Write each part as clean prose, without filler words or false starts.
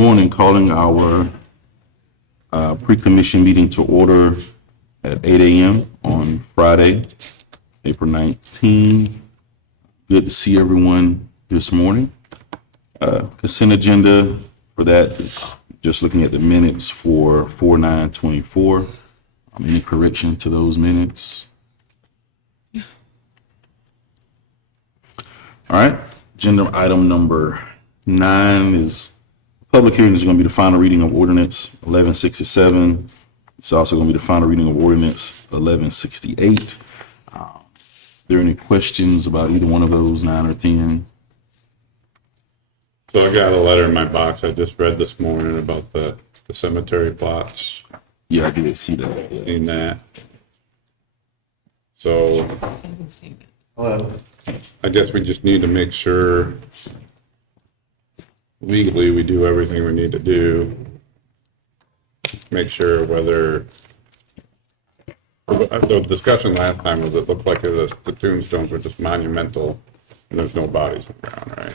morning, calling our pre-commission meeting to order at 8 a.m. on Friday, April 19. Good to see everyone this morning. Consent agenda for that, just looking at the minutes for 4/9/24. Any correction to those minutes? All right, agenda item number 9 is public hearing is going to be the final reading of ordinance 1167. It's also going to be the final reading of ordinance 1168. Are there any questions about either one of those, 9 or 10? So I got a letter in my box I just read this morning about the cemetery plots. Yeah, I did see that. Yeah. Seen that. So I guess we just need to make sure legally we do everything we need to do. Make sure whether, the discussion last time was it looked like the tombstones were just monumental and there's no bodies in the ground, right?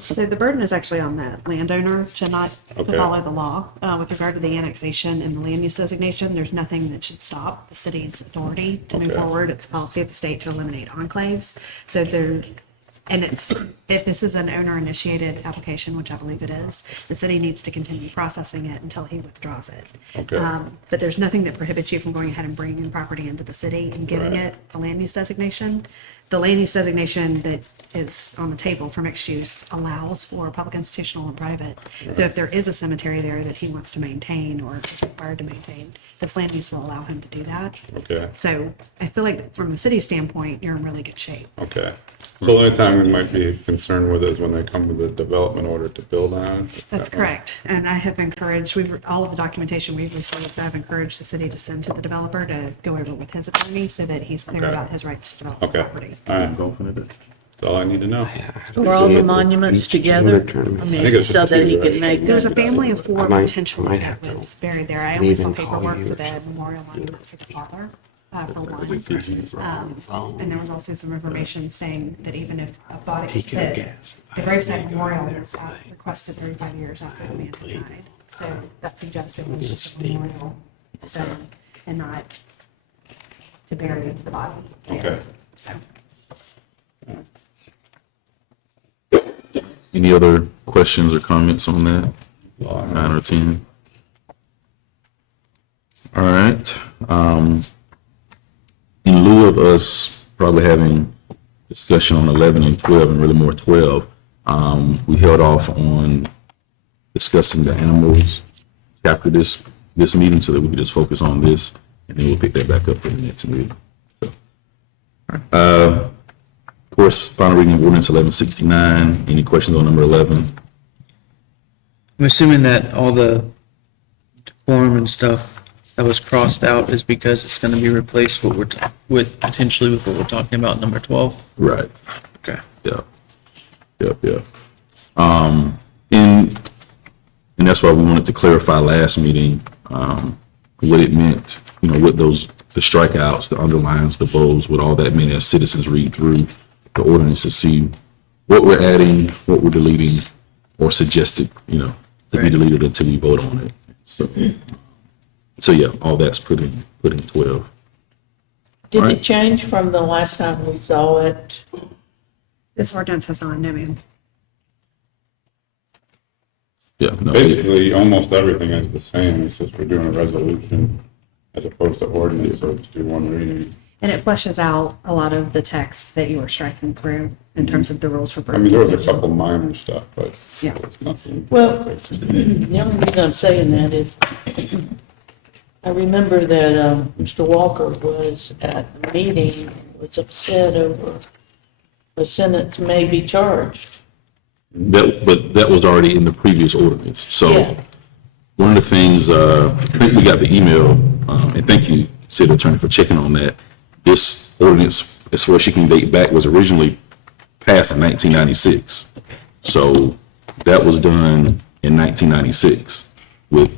So the burden is actually on the landowner to not to Okay. follow the law. With regard to the annexation and the land use designation, there's nothing that should stop the city's authority to move Okay. forward. It's a policy of the state to eliminate enclaves. So there, and it's, if this is an owner initiated application, which I believe it is, the city needs to continue processing it until he withdraws it. Okay. But there's nothing that prohibits you from going ahead and bringing the property into the city and giving Right. it the land use designation. The land use designation that is on the table for mixed use allows for public, institutional, and private. So if there is a cemetery there that he wants to maintain or is required to maintain, this land use will allow him to do that. Okay, So I feel like from the city standpoint, you're in really good shape. okay. So the only time we might be concerned with is when they come to the development order to build on. That's correct. And I have encouraged, all of the documentation we've received, I've encouraged the city to send to the developer to go over with his attorney so that he's clear Okay. about his rights to develop the Okay, property. all right, Go for it. that's all I need to know. Were all the monuments together? I think mean, it's so just that he two, could right? make. There was a the- family of 4 I might potentially have that to was buried there. I only saw leave and call paperwork you for or the something. memorial monument for the father, for one. And there was also some information saying that even if a body, He could that guess. the gravesite memorial was requested 35 years after the man had died. So that suggested it was just a memorial stone and not to bury the body there. Okay. So. Any other questions or comments on that? 9 or 10? All right. In lieu of us probably having discussion on 11 and 12 and really more 12, we held off on discussing the animals after this meeting so that we could just focus on this, and then we'll pick that back up for the next meeting. So, of course, final reading of ordinance 1169. Any questions on number 11? I'm assuming that all the decorum and stuff that was crossed out is because it's going to be replaced with potentially with what we're talking about in number 12. Right. Okay. Yep. And that's why we wanted to clarify last meeting, what it meant, what the strikeouts, the underlines, the bolds, what all that meant as citizens read through the ordinance to see what we're adding, what we're deleting, or suggested, to be deleted until we vote on it. So yeah, all that's put in 12. Did Right. it change from the last time we saw it? This ordinance has not, no ma'am. Yeah, no, Basically, almost everything is the same, it's just we're doing a resolution as opposed to ordinance, so it's do one reading. And it fleshes out a lot of the text that you were striking through in terms of the rules for. I mean, there was a couple minor stuff, but Yeah. it's nothing. Well, the only reason I'm saying that is I remember that Mr. Walker was at the meeting and was upset over a sentence may be charged. but that was already in the previous ordinance. So Yeah. one of the things, I think we got the email, and thank you, City Attorney, for checking on that. This ordinance, as far as she can date back, was originally passed in 1996. So that was done in 1996.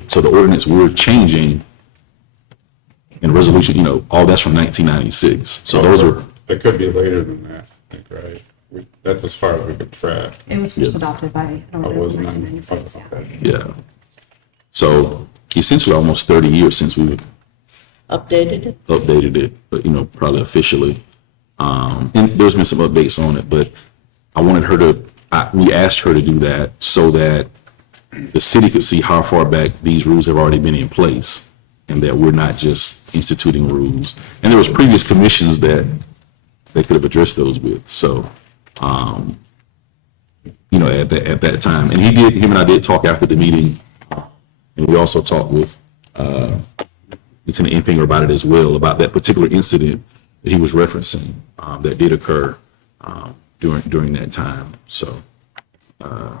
So the ordinance we're changing in resolution, all that's from 1996. So those were, It could be later than that, I think, right? That's as far as we could track. It was first adopted by an Oh, ordinance in wasn't it? 1996, yeah. Okay. Yeah. So essentially almost 30 years since we Updated it? updated it, but probably officially. And there's been some updates on it, but I wanted her to, we asked her to do that so that the city could see how far back these rules have already been in place and that we're not just instituting rules. And there was previous commissions that they could have addressed those with. So, at that time, and him and I did talk after the meeting, and we also talked with, Lieutenant Enfinger about it as well, about that particular incident that he was referencing, that did occur, during that time. So yeah.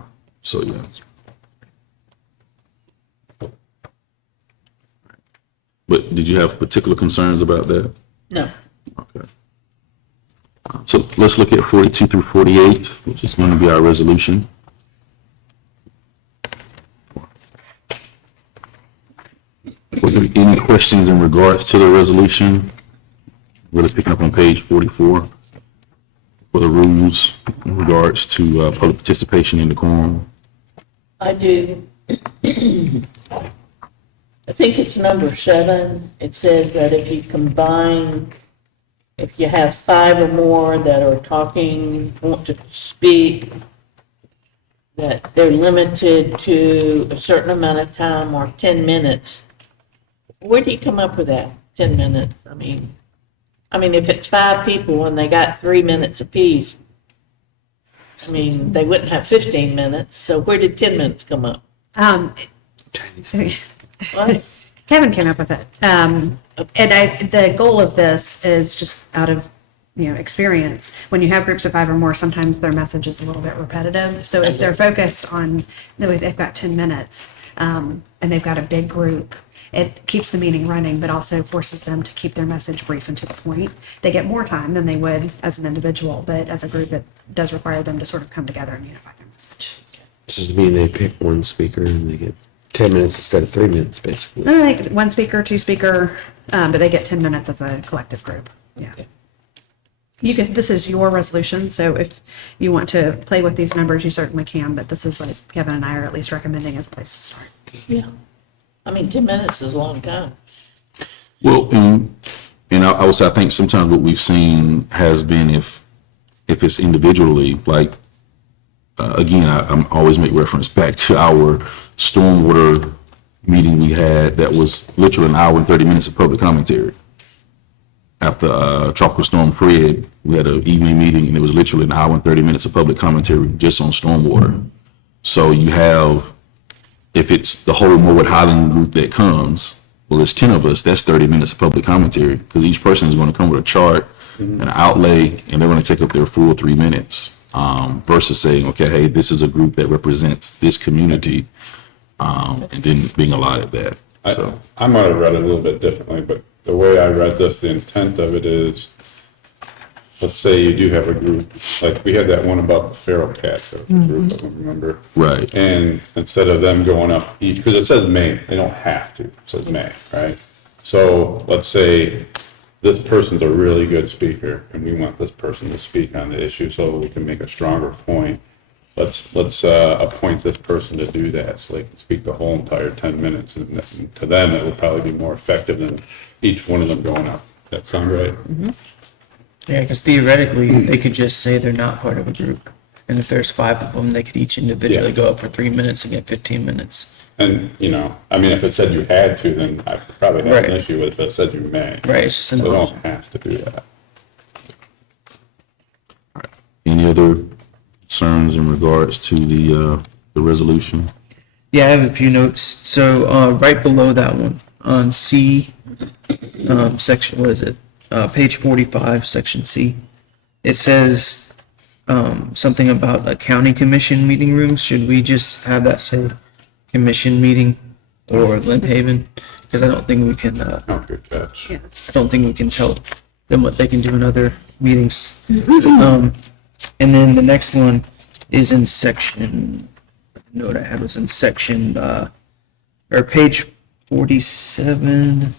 But did you have particular concerns about that? No. Okay. So let's look at 42 through 48, which is going to be our resolution. Were there any questions in regards to the resolution? Really picking up on page 44 for the rules in regards to public participation in the quorum. I do. I think it's number 7. It says that if you have 5 or more that are talking, want to speak, that they're limited to a certain amount of time or 10 minutes. Where do you come up with that, 10 minutes? I mean, if it's 5 people and they got 3 minutes apiece, I mean, they wouldn't have 15 minutes, so where did 10 minutes come up? What? Kevin came up with it. And the goal of this is just out of, experience. When you have groups of 5 or more, sometimes their message is a little bit repetitive. So if they're focused on, they've got 10 minutes, and they've got a big group, it keeps the meeting running, but also forces them to keep their message brief and to the point. They get more time than they would as an individual, but as a group, it does require them to sort of come together and unify their message. Does it mean they pick one speaker and they get 10 minutes instead of 3 minutes, basically? Like 1 speaker, 2 speaker, but they get 10 minutes as a collective group. Yeah. This is your resolution, so if you want to play with these numbers, you certainly can, but this is what Kevin and I are at least recommending as a place to start. Yeah. 10 minutes is a long time. Well, and I would say, I think sometimes what we've seen has been if it's individually, like, again, I always make reference back to our stormwater meeting we had that was literally an hour and 30 minutes of public commentary. After Tropical Storm Fred, we had an evening meeting and it was literally an hour and 30 minutes of public commentary just on stormwater. So you have, if it's the whole Morwood Highland group that comes, well, there's 10 of us, that's 30 minutes of public commentary because each person is going to come with a chart and an outlay and they're going to take up their full 3 minutes. Versus saying, okay, hey, this is a group that represents this community, and then being allotted that. So I might have read it a little bit differently, but the way I read this, the intent of it is, let's say you do have a group, like we had that one about the feral cats, there was a group, I don't remember. right, And instead of them going up each, because it says may, they don't have to, it says may, right? So let's say this person's a really good speaker and we want this person to speak on the issue so we can make a stronger point. Let's appoint this person to do that so they can speak the whole entire 10 minutes. And to them, it will probably be more effective than each one of them going up. That sound right? Yeah, because theoretically, they could just say they're not part of a group. And if there's 5 of them, they could each individually Yeah. go up for 3 minutes and get 15 minutes. And, if it said you had to, then I probably have an Right. issue with it, but it said you may. Right, it's just So an they option. don't have to do that. any other concerns in regards to the resolution? Yeah, I have a few notes. So right below that one, on C, section, what is it? Page 45, section C. It says something about a county commission meeting rooms. Should we just have that say commission meeting or Lynn Haven? Because I don't think we can, Oh, good catch. Yeah. I don't think we can tell them what they can do in other meetings. And then the next one is in section, the note I had was in section, or page 47.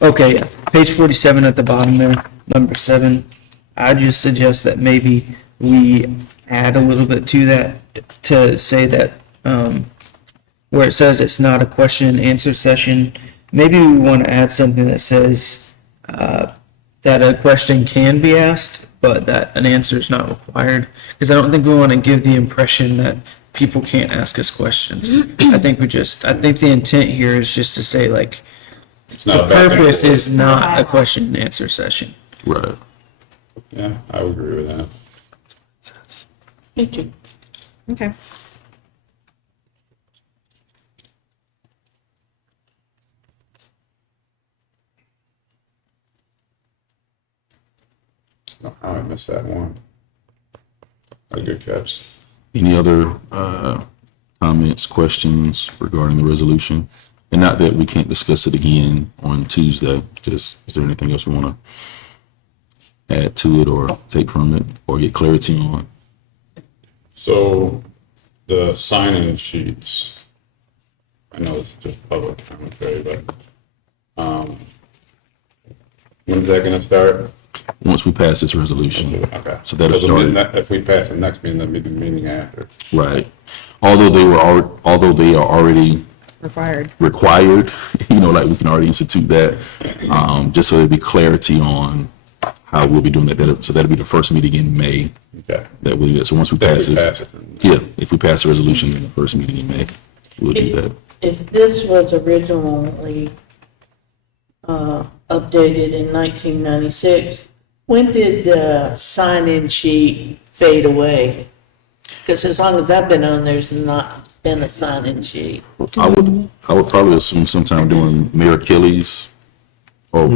Okay, yeah, page 47 at the bottom there, number 7. I just suggest that maybe we add a little bit to that to say that, where it says it's not a question and answer session, maybe we want to add something that says, that a question can be asked, but that an answer is not required. Because I don't think we want to give the impression that people can't ask us questions. I think the intent here is just to say, like, It's the not about. purpose is not a dialogue. question and answer session. Right. Yeah, I would agree with that. Me too. Okay. Oh, how I missed that one. A good catch. Any other comments, questions regarding the resolution? And not that we can't discuss it again on Tuesday, just is there anything else we want to add to it or take from it or get clarity on? So the sign-in sheets, I know it's just public commentary, but, when's that gonna start? Once we pass this resolution, Okay. So that'll the start- meeting- If we pass the next meeting, that'll be the meeting after. right? Although they are already Required. required, like we can already institute that, just so there'd be clarity on how we'll be doing that. So that'll be the first meeting in May Okay. that we'll do that. So once we If pass we it, pass it, then- yeah, if we pass the resolution in the first meeting in May, we'll do that. If this was originally updated in 1996, when did the sign-in sheet fade away? Because as long as I've been on, there's not been a sign-in sheet. I would probably assume sometime during Mayor Kelly's, or,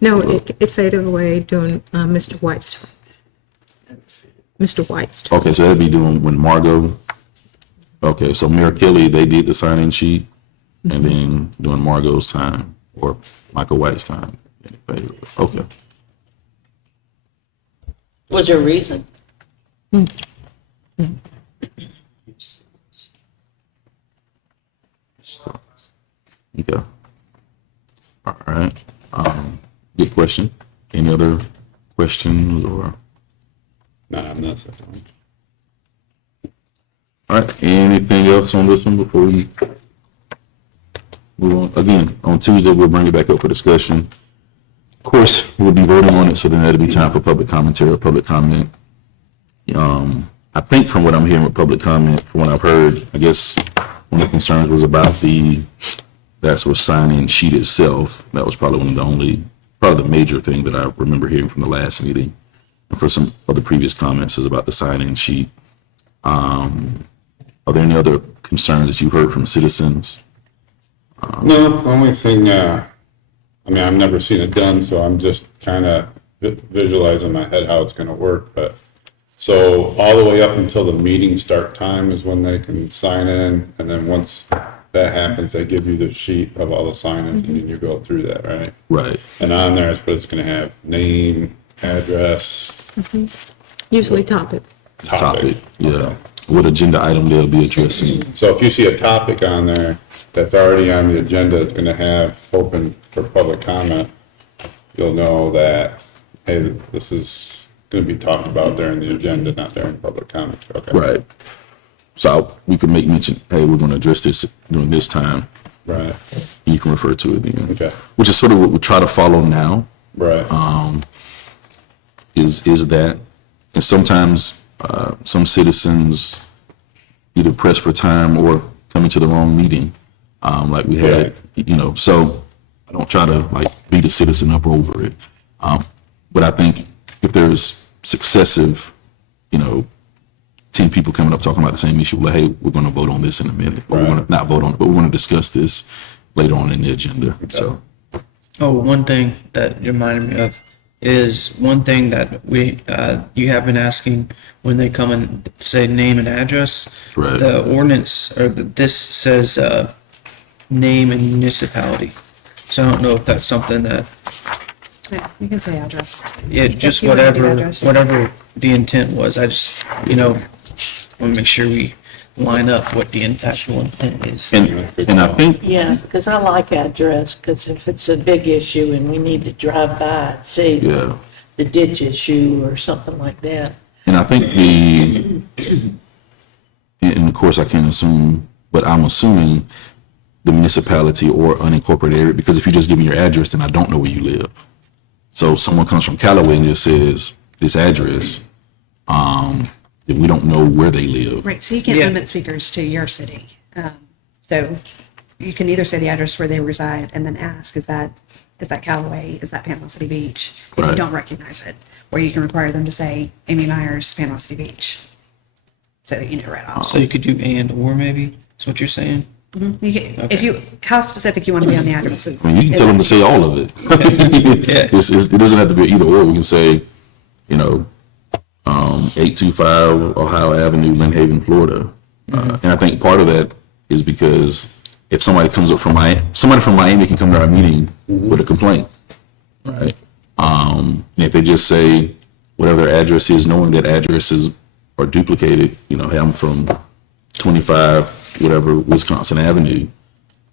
No, it faded away during Mr. White's term. Mr. White's term. okay, so that'd be doing when Margot, okay, so Mayor Kelly, they did the sign-in sheet, and then during Margot's time, or Michael White's time, it faded away. Okay. Was there a reason? Okay. All right. Good question. Any other questions or? Nah, I'm not saying. All right. Anything else on this one before we move on? Again, on Tuesday, we'll bring it back up for discussion. Of course, we'll be voting on it, so then that'll be time for public commentary or public comment. I think from what I'm hearing with public comment, from what I've heard, I guess one of the concerns was about that's what sign-in sheet itself. That was probably one of the probably the major thing that I remember hearing from the last meeting. And for some other previous comments is about the sign-in sheet. Are there any other concerns that you've heard from citizens? No, the only thing, I've never seen it done, so I'm just kind of visualizing in my head how it's gonna work, but, so all the way up until the meeting start time is when they can sign in, and then once that happens, they give you the sheet of all the sign-ins, and then you go through that, right? Right. And on there, it's gonna have name, address, Usually topic. Topic, yeah. What agenda item they'll be addressing. So if you see a topic on there that's already on the agenda, it's gonna have open for public comment, you'll know that, hey, this is gonna be talked about during the agenda, not during public comment. Okay. Right. So we could make mention, hey, we're going to address this during this time. Right, You can refer to it then. okay, Which is sort of what we try to follow now, right, is that, and sometimes some citizens either press for time or come into the wrong meeting, like we had, so I don't try to like beat a citizen up over it. But I think if there's successive, 10 people coming up talking about the same issue, like, hey, we're going to vote on this in a minute, or we're going to not vote on it, but we're going to discuss this later on in the agenda. So, Oh, one thing that you reminded me of is one thing that you have been asking when they come and say name and address. Right. The ordinance, this says, name and municipality. So I don't know if that's something that, Yeah, you can say address. yeah, just you wanna do whatever, address, yeah. whatever the intent was. I just, want to make sure we line up what the actual intent is. and I think, Yeah, because I like address, because if it's a big issue and we need to drive by and see, yeah, the ditch issue or something like that. And I think and of course I can't assume, but I'm assuming the municipality or unincorporated area, because if you just give me your address, then I don't know where you live. So if someone comes from Callaway and just says this address, then we don't know where they live. Right, so you can't Yeah. limit speakers to your city. So you can either say the address where they reside and then ask, is that Callaway? Is that Panama City Beach? If you Right. don't recognize it. Or you can require them to say Amy Myers, Panama City Beach. So that you know right off. So you could do and or maybe, is what you're saying? You can, if you, how specific you want to be on the addresses. I mean, you can tell them to say all of it. Yeah. It doesn't have to be either or. We can say, 825 Ohio Avenue, Lynn Haven, Florida. And I think part of that is because if somebody comes up from somebody from Miami can come to our meeting with a complaint, right? And if they just say whatever their address is, knowing that addresses are duplicated, hey, I'm from 25 whatever Wisconsin Avenue,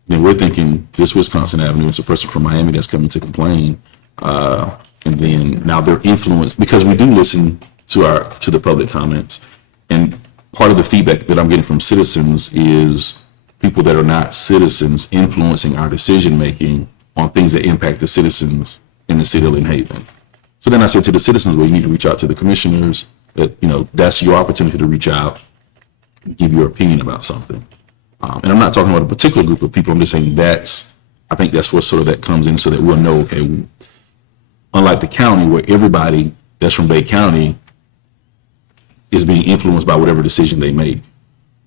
then we're thinking this Wisconsin Avenue is a person from Miami that's coming to complain, and then now they're influenced because we do listen to the public comments, and part of the feedback that I'm getting from citizens is people that are not citizens influencing our decision making on things that impact the citizens in the city of Lynn Haven. So then I said to the citizens, well, you need to reach out to the commissioners. That that's your opportunity to reach out, give your opinion about something. And I'm not talking about a particular group of people. I'm just saying I think that's where sort of that comes in, so that we'll know, okay, unlike the county where everybody that's from Bay County is being influenced by whatever decision they make.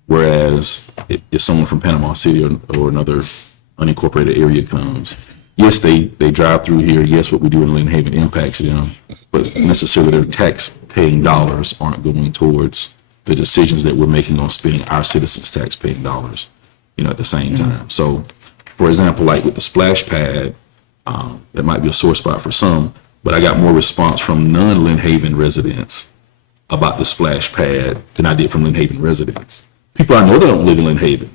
Whereas if someone from Panama City or another unincorporated area comes, yes, they drive through here. Yes, what we do in Lynn Haven impacts them, but necessarily their tax-paying dollars aren't going towards the decisions that we're making on spending our citizens' tax-paying dollars, at the same time. So, for example, like with the splash pad, that might be a sore spot for some, but I got more response from non-Lynn Haven residents about the splash pad than I did from Lynn Haven residents. People I know that don't live in Lynn Haven.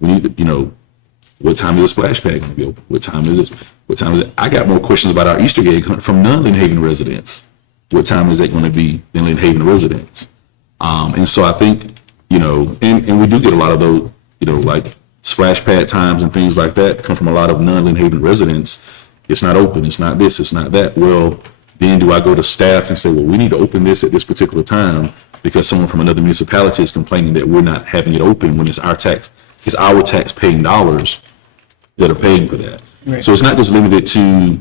We need to, what time is the splash pad going to be open? What time is it? What time is it? I got more questions about our Easter egg hunt from non-Lynn Haven residents. What time is that going to be than Lynn Haven residents? And so I think, and we do get a lot of those, like splash pad times and things like that come from a lot of non-Lynn Haven residents. It's not open. It's not this. It's not that. Well, then do I go to staff and say, well, we need to open this at this particular time because someone from another municipality is complaining that we're not having it open when it's our tax paying dollars that are paying for that. Right. So it's not just limited to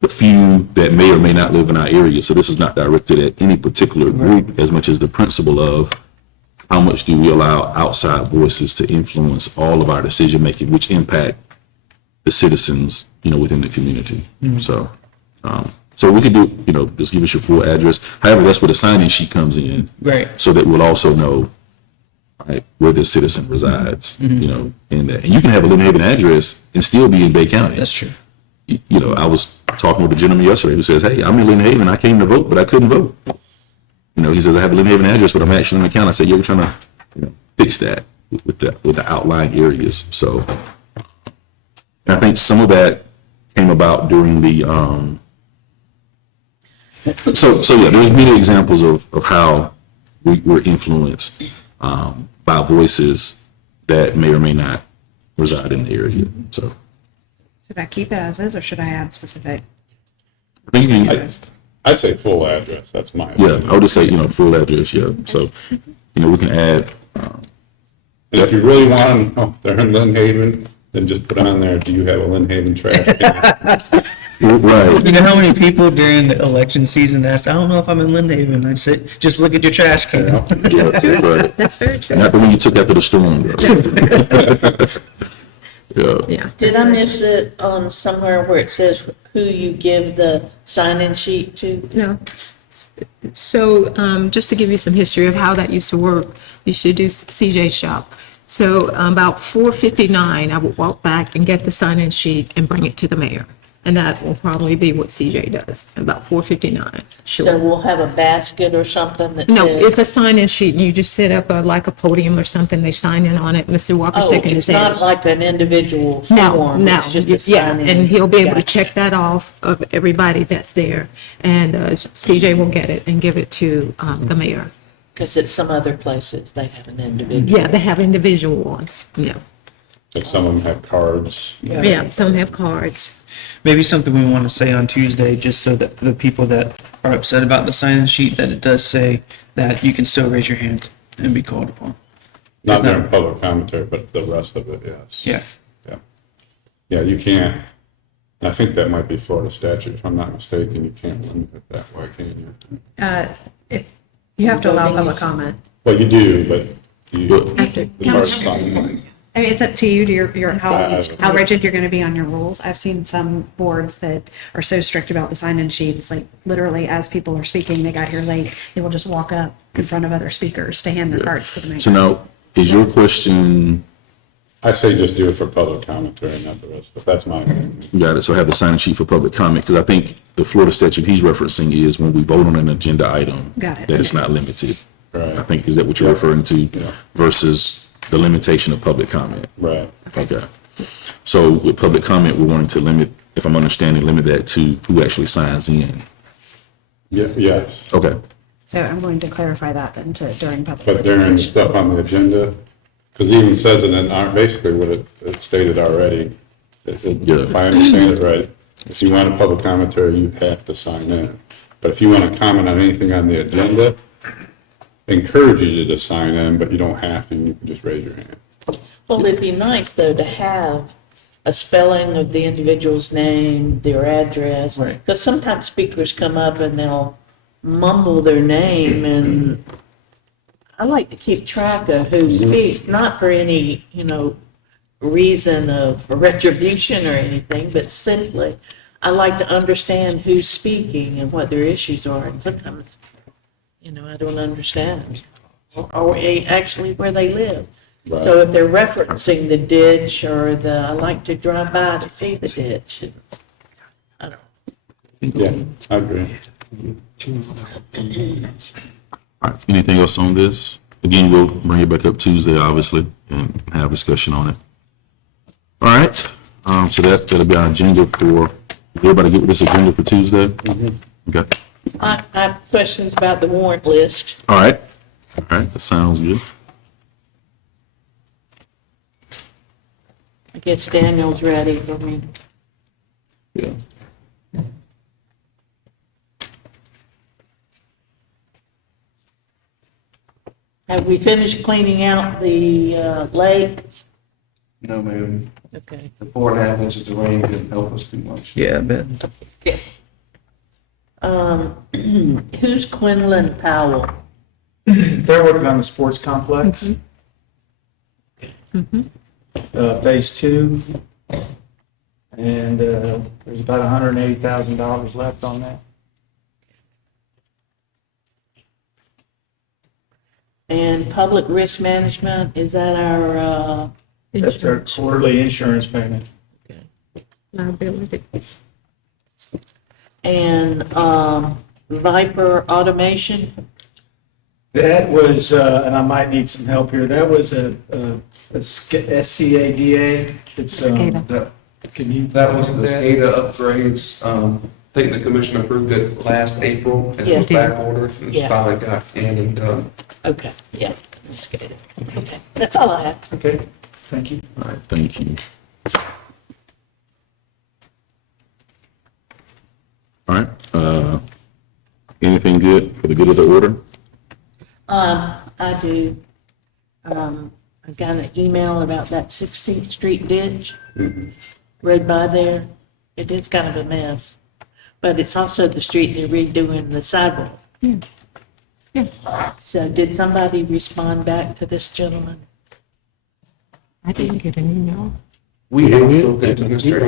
the few that may or may not live in our area. So this is not directed at any particular group as much as the principle of how much do we allow outside voices to influence all of our decision making, which impact the citizens, within the community. So we could do, just give us your full address. However, that's where the sign-in sheet comes in. Right. So that we'll also know, right, where the citizen resides, in that. And you can have a Lynn Haven address and still be in Bay County. That's true. I was talking with a gentleman yesterday who says, hey, I'm in Lynn Haven. I came to vote, but I couldn't vote. He says, I have a Lynn Haven address, but I'm actually in the county. I said, yeah, we're trying to, fix that with the outlying areas. So, and I think some of that came about during the, so yeah, there's many examples of how we're influenced by voices that may or may not reside in the area. So Should I keep it as is or should I add specific? I think you can, I'd say full address, that's my yeah, opinion. I would just say, full address, yeah. So, we can add, And if you really want to know if they're in Lynn Haven, then just put on there, do you have a Lynn Haven trash can? right, You know how many people during the election season asked, I don't know if I'm in Lynn Haven. I'd say, just look at your trash can. yeah, right. That's very true. Not the one you took after the storm, though. Yeah, Yeah. Did I miss it on somewhere where it says who you give the sign-in sheet to? No. So just to give you some history of how that used to work, you should do CJ shop. So about 4:59, I would walk back and get the sign-in sheet and bring it to the mayor. And that will probably be what CJ does, about 4:59, So sure. we'll have a basket or something that No, says. it's a sign-in sheet, and you just set up like a podium or something, they sign in on it, Mr. Walker Oh, second it's is there. not like an individual No, form, no, it's just a yeah, sign-in. and he'll be able to Gotcha. check that off of everybody that's there, and CJ will get it and give it to the mayor. Because at some other places, they have an individual. Yeah, they have individual ones, yeah. Like some of them have cards. Yeah, some have cards. Maybe something we want to say on Tuesday, just so that the people that are upset about the sign-in sheet, that it does say that you can still raise your hand and be called upon. Not It's not- during public commentary, but the rest of it, yes. Yeah. Yeah. Yeah, you can't, I think that might be Florida statute, if I'm not mistaken, you can't limit it that way, can you? If, you have to allow public comment. Well, you do, but you, After, as far as signing, I mean, it's up to you, to your, I- how rigid you're gonna be on your rules. I've seen some boards that are so strict about the sign-in sheets, like literally as people are speaking, they got here late, they will just walk up in front of other speakers to hand their cards to the mayor. So now, is your question, I say just do it for public commentary, not the rest, but that's my opinion. you got it, so have the sign-in sheet for public comment, because I think the Florida statute he's referencing is when we vote on an agenda item. Got it. That it's not limited. Right. I think, is that what you're referring to? Yeah. Versus the limitation of public comment? Right. Okay. So with public comment, we're wanting to limit, if I'm understanding, limit that to who actually signs in. Yeah, yes, Okay. So I'm going to clarify that then to during public. but during the stuff on the agenda, because it even says it in, basically what it stated already. Yeah. If I understand it right, if you want a public commentary, you have to sign in. But if you want to comment on anything on the agenda, encourages you to sign in, but you don't have to, you can just raise your hand. Well, it'd be nice, though, to have a spelling of the individual's name, their address. Right. Because sometimes speakers come up and they'll mumble their name, and I like to keep track of who speaks, not for any, reason of retribution or anything, but simply, I like to understand who's speaking and what their issues are, and sometimes, I don't understand, or actually where they live. So if they're referencing the ditch or I like to drive by to see the ditch. I don't Yeah, I agree. All right. Anything else on this? Again, we'll bring it back up Tuesday, obviously, and have discussion on it. All right. So that'll be our agenda for, everybody get with this agenda for Tuesday? Okay. I have questions about the warrant list. All right. All right. That sounds good. I guess Daniel's ready for me. Yeah. Have we finished cleaning out the lake? No, ma'am. Okay. The 4.5 inches of rain didn't help us too much. Yeah, I bet. Who's Quinlan Powell? They're working on the sports complex. Phase 2. And there's about $180,000 left on that. And public risk management, is that our, That's our quarterly insurance payment. liability. and Viper Automation? That was, and I might need some help here, that was a SCADA. It's, SCADA. can you? That was the SCADA upgrades. I think the commission approved it last April and it was Yeah. back ordered and Yeah. finally got in and done. Okay, yeah, that's good. Okay, that's all I have. Okay, thank you. All right. Thank you. All right. Anything good for the good of the order? I do. I got an email about that 16th Street ditch. Rode by there. It is kind of a mess. But it's also the street they're redoing the sidewalk. So did somebody respond back to this gentleman? I didn't get an email. We have spoken to Mr.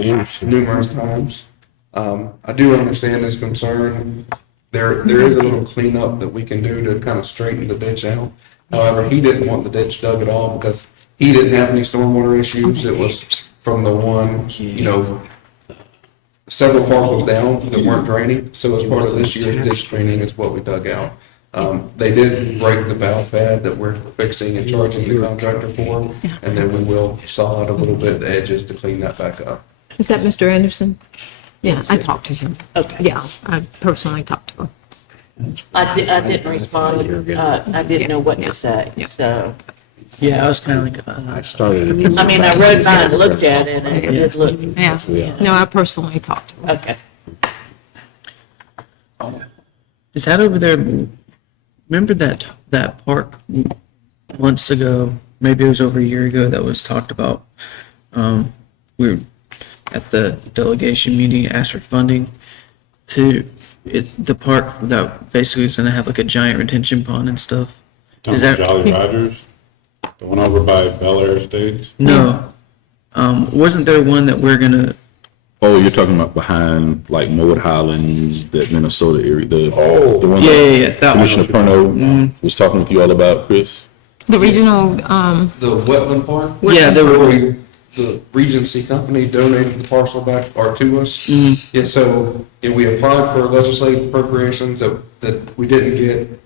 Anderson numerous times. I do understand his concern. There is a little cleanup that we can do to kind of straighten the ditch out. However, he didn't want the ditch dug at all because he didn't have any stormwater issues. It was from the one, several parcels down that weren't draining, so as part of this year's ditch cleaning is what we dug out. They did break the valve pad that we're fixing and charging the contractor for, and then we will saw out a little bit the edges to clean that back up. Is that Mr. Anderson? Yeah, I talked to him. Okay. Yeah, I personally talked to him. I didn't respond, I didn't know what to say, Yeah. so. Yeah, I was kind of like, I started. I mean, I rode by and looked at it, and it looked, Yeah, no, I personally talked to him. okay. is that over there? Remember that park months ago? Maybe it was over a year ago that was talked about. We were at the delegation meeting, asked for funding to the park that basically is going to have like a giant retention pond and stuff. Talking Is about that Jolly Rogers, the one over by Bel Air Estates. no? Wasn't there one that we're gonna? Oh, you're talking about behind like Moat Highlands, that Minnesota area, the one Yeah. That Commissioner one. Perno was talking with you all about, Chris? The regional, The wetland park? Yeah, there Where were. the Regency Company donated the parcel back, or to us. And so, we applied for legislative appropriations that we didn't get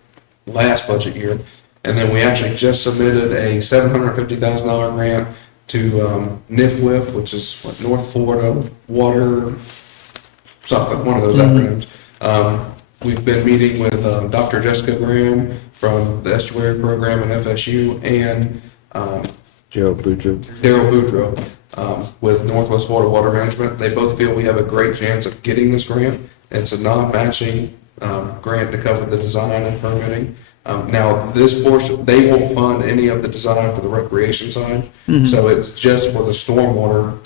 last budget year. And then we actually just submitted a $750,000 grant to NIFWIF, which is what, North Florida Water, something, one of those acronyms. We've been meeting with Dr. Jessica Graham from the Estuary Program at FSU and Gerald Boudreaux. Daryl Boudreaux with Northwest Florida Water Management. They both feel we have a great chance of getting this grant. It's a non-matching grant to cover the design and permitting. Now, this portion, they won't fund any of the design for the recreation side. So it's just for the stormwater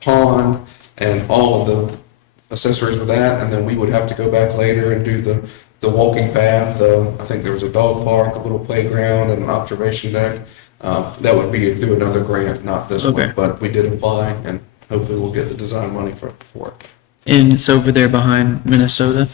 pond and all of the accessories with that. And then we would have to go back later and do the walking path. I think there was a dog park, a little playground, and an observation deck. That would be through another grant, not this Okay. one. But we did apply, and hopefully we'll get the design money for it. And it's over there behind Minnesota.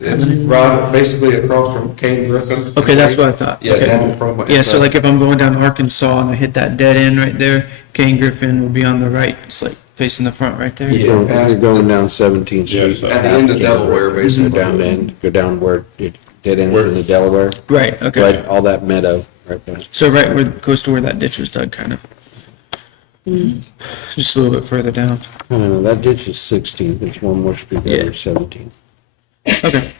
It's right, basically across from Kane Griffin. Okay, that's what I thought. Yeah, Okay. down from. Yeah, so like if I'm going down Arkansas and I hit that dead end right there, Kane Griffin will be on the right. It's like facing the front right there. You're going down 17th Street. Yes, At the end of Delaware, Go basically. down the end, go down where it dead ends in the Delaware. Right. Okay. Right, all that meadow right there. So right where close to where that ditch was dug, kind of. Just a little bit further down. I don't know, that ditch is 16th, it's one more street Yeah. over 17th. Okay.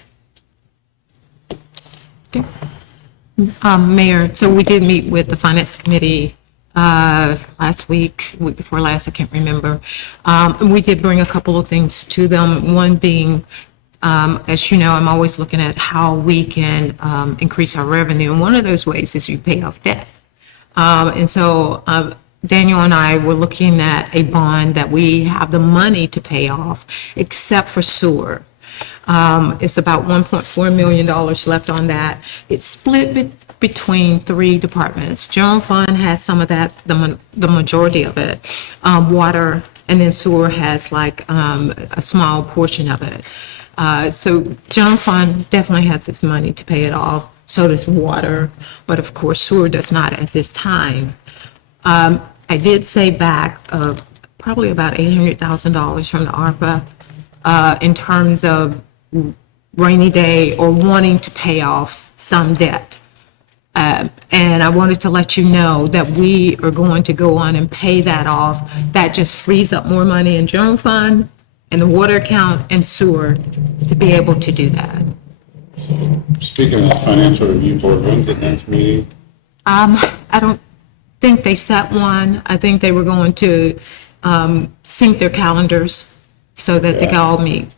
Mayor, so we did meet with the Finance Committee last week before last, I can't remember. And we did bring a couple of things to them, one being, as you know, I'm always looking at how we can increase our revenue, and one of those ways is you pay off debt. And so Daniel and I were looking at a bond that we have the money to pay off, except for sewer. It's about $1.4 million left on that. It's split between three departments. General fund has some of that, the majority of it. Water, and then sewer has like a small portion of it. So general fund definitely has its money to pay it off. So does water, but of course sewer does not at this time. I did save back probably about $800,000 from the ARPA in terms of rainy day or wanting to pay off some debt. And I wanted to let you know that we are going to go on and pay that off. That just frees up more money in general fund and the water account and sewer to be able to do that. Speaking of the financial review board, when's the next meeting? I don't think they set one. I think they were going to sync their calendars so that they could all meet.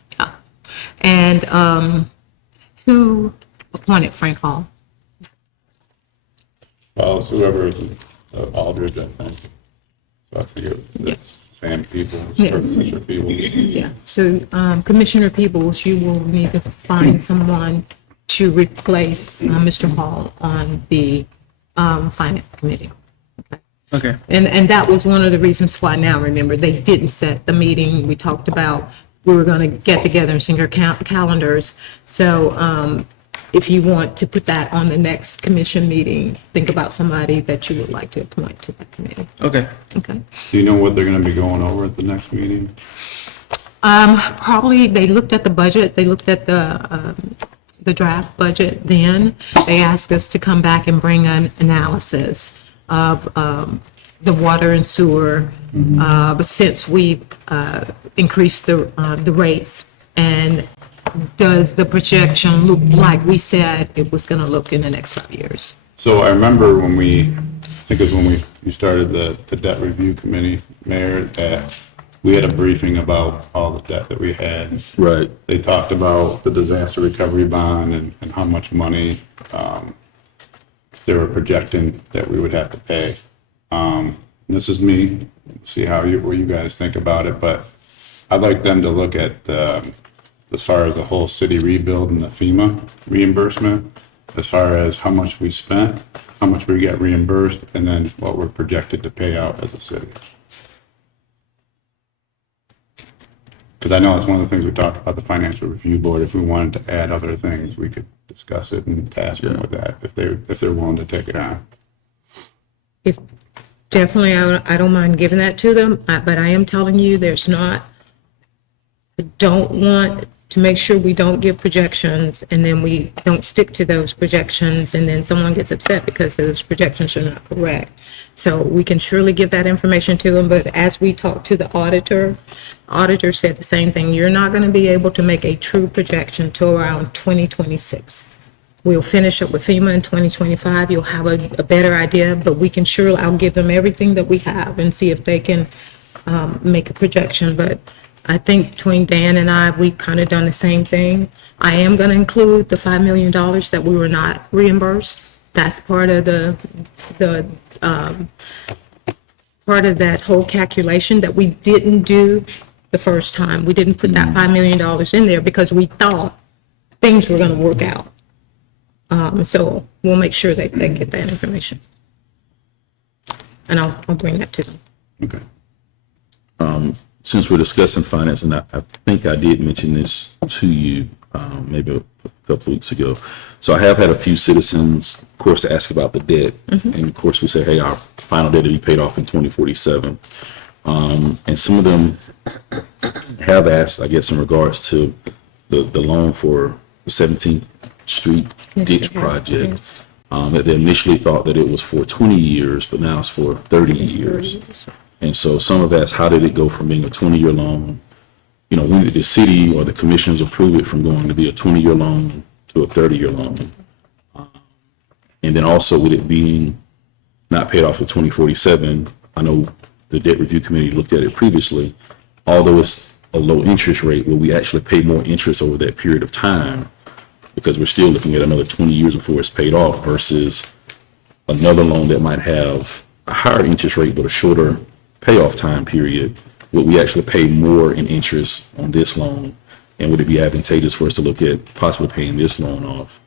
And who appointed Frank Hall? Well, it's whoever is Aldridge, I think. So I forget, it's Sam Peebles, or Yes. Commissioner Peebles. Yeah, so Commissioner Peebles, you will need to find someone to replace Mr. Hall on the Finance Committee. Okay. And that was one of the reasons why now, remember, they didn't set the meeting. We talked about, we were going to get together and sync our calendars. So if you want to put that on the next commission meeting, think about somebody that you would like to appoint to that committee. Okay. Okay. Do you know what they're gonna be going over at the next meeting? Probably, they looked at the budget, they looked at the draft budget then. They asked us to come back and bring an analysis of the water and sewer, but since we increased the rates, and does the projection look like we said it was going to look in the next 5 years? So I remember when I think it was when we started the debt review committee, Mayor, that we had a briefing about all the debt that we had. Right. They talked about the disaster recovery bond and how much money they were projecting that we would have to pay. This is me, see what you guys think about it, but I'd like them to look at as far as the whole city rebuild and the FEMA reimbursement, as far as how much we spent, how much we get reimbursed, and then what we're projected to pay out as a city. Because I know that's one of the things we talked about the financial review board. If we wanted to add other things, we could discuss it and task them with that if they're willing to take it on. If, definitely, I don't mind giving that to them, but I am telling you, there's not, I don't want to make sure we don't give projections and then we don't stick to those projections and then someone gets upset because those projections are not correct. So we can surely give that information to them, but as we talked to the auditor said the same thing. You're not going to be able to make a true projection till around 2026. We'll finish up with FEMA in 2025. You'll have a better idea, but we can surely, I'll give them everything that we have and see if they can make a projection. But I think between Dan and I, we've kind of done the same thing. I am going to include the $5 million that we were not reimbursed. That's part of part of that whole calculation that we didn't do the first time. We didn't put that $5 million in there because we thought things were going to work out. So we'll make sure that they get that information. And I'll bring that to them. Okay. Since we're discussing finance, and I think I did mention this to you maybe a couple weeks ago. So I have had a few citizens, of course, ask about the debt. And of course, we say, hey, our final debt will be paid off in 2047. And some of them have asked, I guess, in regards to the loan for the 17th Street ditch project. Yes. That they initially thought that it was for 20 years, but now it's for 30 years. And so some have asked, how did it go from being a 20-year loan? You know, when did the city or the commissioners approve it from going to be a 20-year loan to a 30-year loan? And then also with it being not paid off in 2047, I know the debt review committee looked at it previously, although it's a low interest rate, will we actually pay more interest over that period of time? Because we're still looking at another 20 years before it's paid off versus another loan that might have a higher interest rate but a shorter payoff time period. Would we actually pay more in interest on this loan? And would it be advantageous for us to look at possibly paying this loan off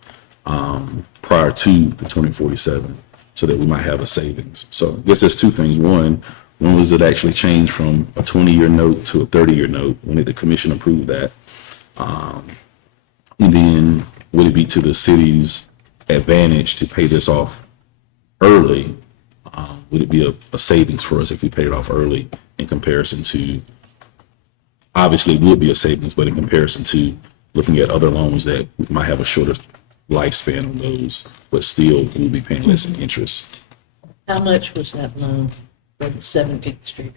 prior to the 2047 so that we might have a savings? So I guess there's two things. One, when was it actually changed from a 20-year note to a 30-year note? When did the commission approve that? And then would it be to the city's advantage to pay this off early? Would it be a savings for us if we paid it off early in comparison to, obviously it would be a savings, but in comparison to looking at other loans that might have a shorter lifespan on those, but still we'll be paying less in interest. How much was that loan for the 17th Street?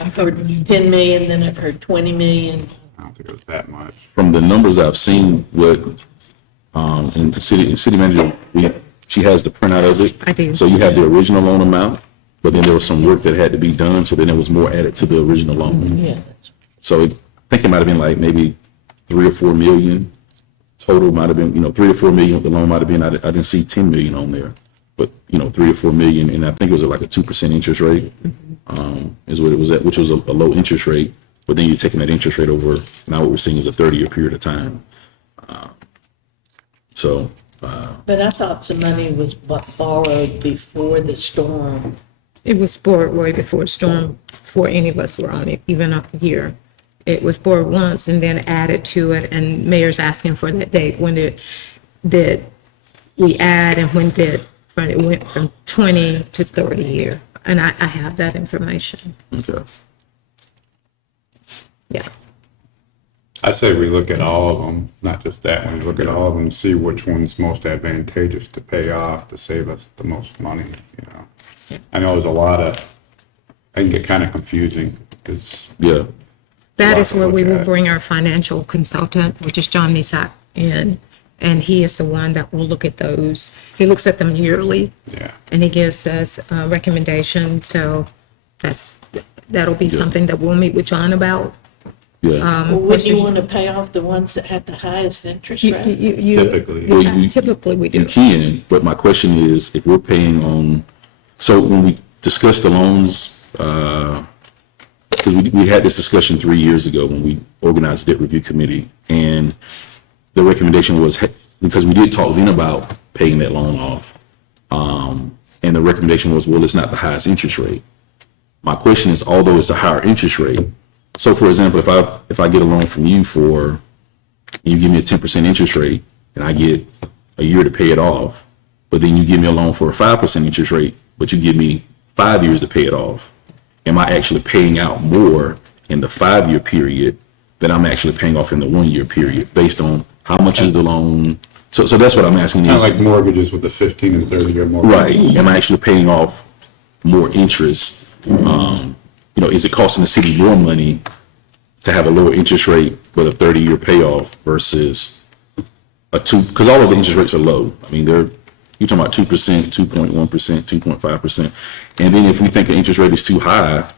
I've heard 10 million, then I've heard 20 million. I don't think it was that much. From the numbers I've seen, what, in the city manager, she has the printout of it. I do. So you have the original loan amount, but then there was some work that had to be done, so then there was more added to the original loan. Yeah, that's So I think it might have been like maybe 3 or 4 million total. Might have been, 3 or 4 million. The loan might have been. I didn't see 10 million on there, but 3 or 4 million, and I think it was at like a 2% interest rate. Is what it was at, which was a low interest rate. But then you're taking that interest rate over. Now what we're seeing is a 30-year period of time. But I thought some money was borrowed before the storm. It was borrowed way before storm, before any of us were on it, even up here. It was borrowed once and then added to it, and mayor's asking for that date. When did we add, and when did it went from 20 to 30 year? And I have that information. Okay. Yeah. I say we look at all of them, not just that one, look at all of them, see which one's most advantageous to pay off to save us the most money, you know. I know there's a lot of, I can get kind of confusing because Yeah, That lot is to where we look will at. bring our financial consultant, which is John Misak, in. And he is the one that will look at those. He looks at them yearly. Yeah. And he gives us a recommendation. So that'll be something that we'll meet with John about. yeah. Well, wouldn't you want to pay off the ones that had the highest interest You- rate? Typically. Well, you- Typically, we You do. can, but my question is, if we're paying on, so when we discussed the loans, 'cause we had this discussion 3 years ago when we organized the debt review committee, and the recommendation was, because we did talk then about paying that loan off, and the recommendation was, well, it's not the highest interest rate. My question is, although it's a higher interest rate, so for example, if I get a loan from you you give me a 10% interest rate, and I get a year to pay it off, but then you give me a loan for a 5% interest rate, but you give me 5 years to pay it off, am I actually paying out more in the 5-year period than I'm actually paying off in the 1-year period, based on how much is the loan? So that's what I'm asking Kind is, of like mortgages with the 15 and 30-year mortgage. right, am I actually paying off more interest? Is it costing the city more money to have a lower interest rate with a 30-year payoff versus because all of the interest rates are low. I mean, you're talking about 2%, 2.1%, 2.5%. And then if we think the interest rate is too high,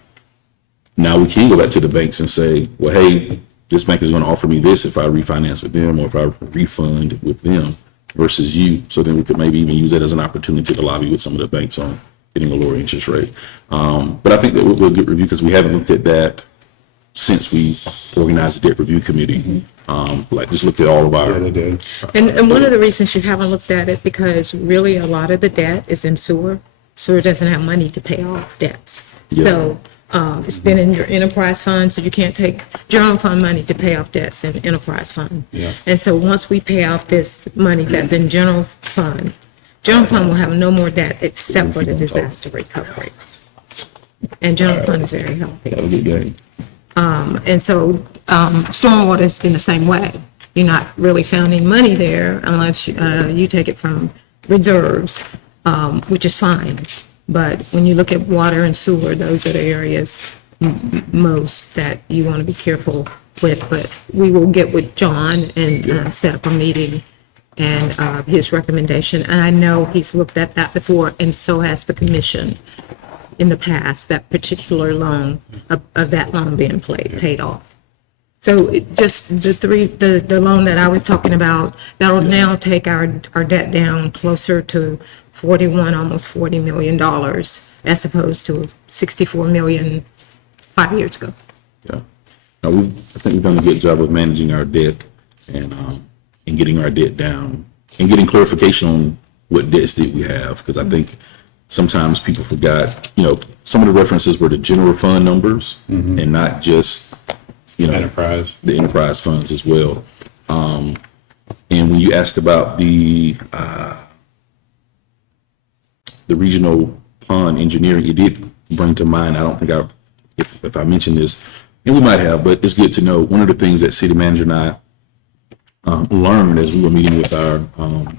now we can go back to the banks and say, well, hey, this bank is going to offer me this if I refinance with them or if I refund with them versus you. So then we could maybe even use that as an opportunity to lobby with some of the banks on getting a lower interest rate. But I think that we'll get review because we haven't looked at that since we organized the debt review committee. Like just looked at all of Yeah, our, they did. And one of the reasons you haven't looked at it, because really a lot of the debt is in sewer. Sewer doesn't have money to pay off debts. So it's been in your enterprise fund, so you can't take general fund money to pay off debts in enterprise fund. Yeah. And so once we pay off this money that's in general fund will have no more debt except for the disaster recovery. And general fund is very healthy. have a good day. And so stormwater has been the same way. You're not really finding money there unless you take it from reserves, which is fine. But when you look at water and sewer, those are the areas most that you want to be careful with. But we will get with John and set up a meeting and his recommendation. And I know he's looked at that before, and so has the commission in the past, that particular loan, of that loan being paid off. So just the loan that I was talking about, that'll now take our debt down closer to 41, almost $40 million, as opposed to 64 million 5 years ago. Yeah. Now I think we've done a good job of managing our debt and getting our debt down and getting clarification on what debts that we have. Because I think sometimes people forgot, some of the references were the general fund numbers and not just, Enterprise. the enterprise funds as well. And when you asked about the regional pond engineering, it did bring to mind, I don't think if I mentioned this, and we might have, but it's good to know, one of the things that city manager and I learned as we were meeting with our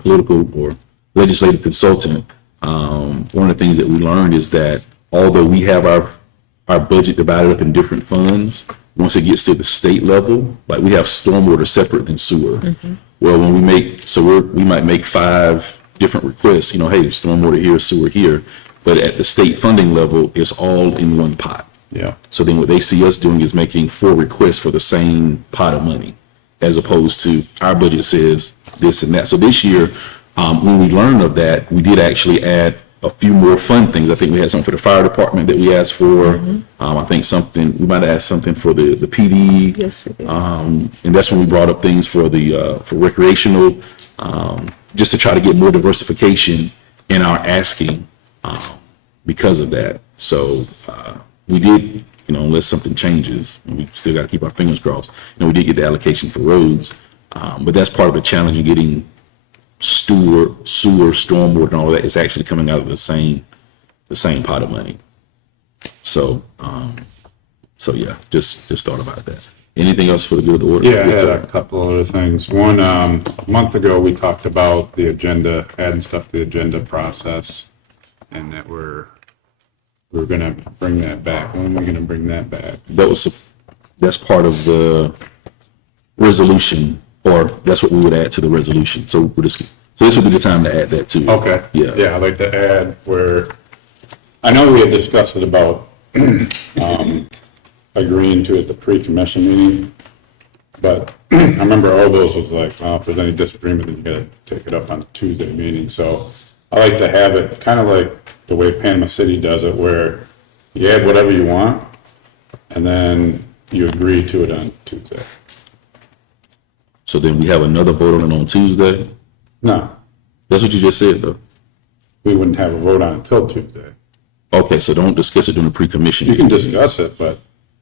political or legislative consultant, one of the things that we learned is that although we have our budget divided up in different funds, once it gets to the state level, like we have stormwater separate than sewer. Well, when we might make 5 different requests, hey, stormwater here, sewer here, but at the state funding level, it's all in one pot. Yeah. So then what they see us doing is making 4 requests for the same pot of money, as opposed to our budget says this and that. So this year, when we learned of that, we did actually add a few more fun things. I think we had something for the fire department that we asked for. I think we might have asked something for the PD. Yes, we did. And that's when we brought up things for for recreational, just to try to get more diversification in our asking because of that. So we did, unless something changes, and we still got to keep our fingers crossed. We did get the allocation for roads, but that's part of the challenge in getting sewer, stormwater, and all of that is actually coming out of the same pot of money. So, yeah, just thought about that. Anything else for the good of the order? Yeah, I Yes, had sir. a couple other things. One, a month ago, we talked about the agenda, adding stuff to the agenda process, and that we're gonna bring that back. When are we gonna bring that back? That's part of the resolution, or that's what we would add to the resolution. So this would be the time to add that too. Okay. Yeah. Yeah, I'd like to add where, I know we had discussed it about, agreeing to at the pre-commission meeting, but I remember all those was like, well, if there's any disagreement, then you gotta take it up on the Tuesday meeting. So I like to have it kind of like the way Panama City does it, where you add whatever you want, and then you agree to it on Tuesday. So then we have another vote on it on Tuesday. No, That's what you just said, though. we wouldn't have a vote on it until Tuesday. Okay, so don't discuss it during the pre-commission. You can discuss it, but,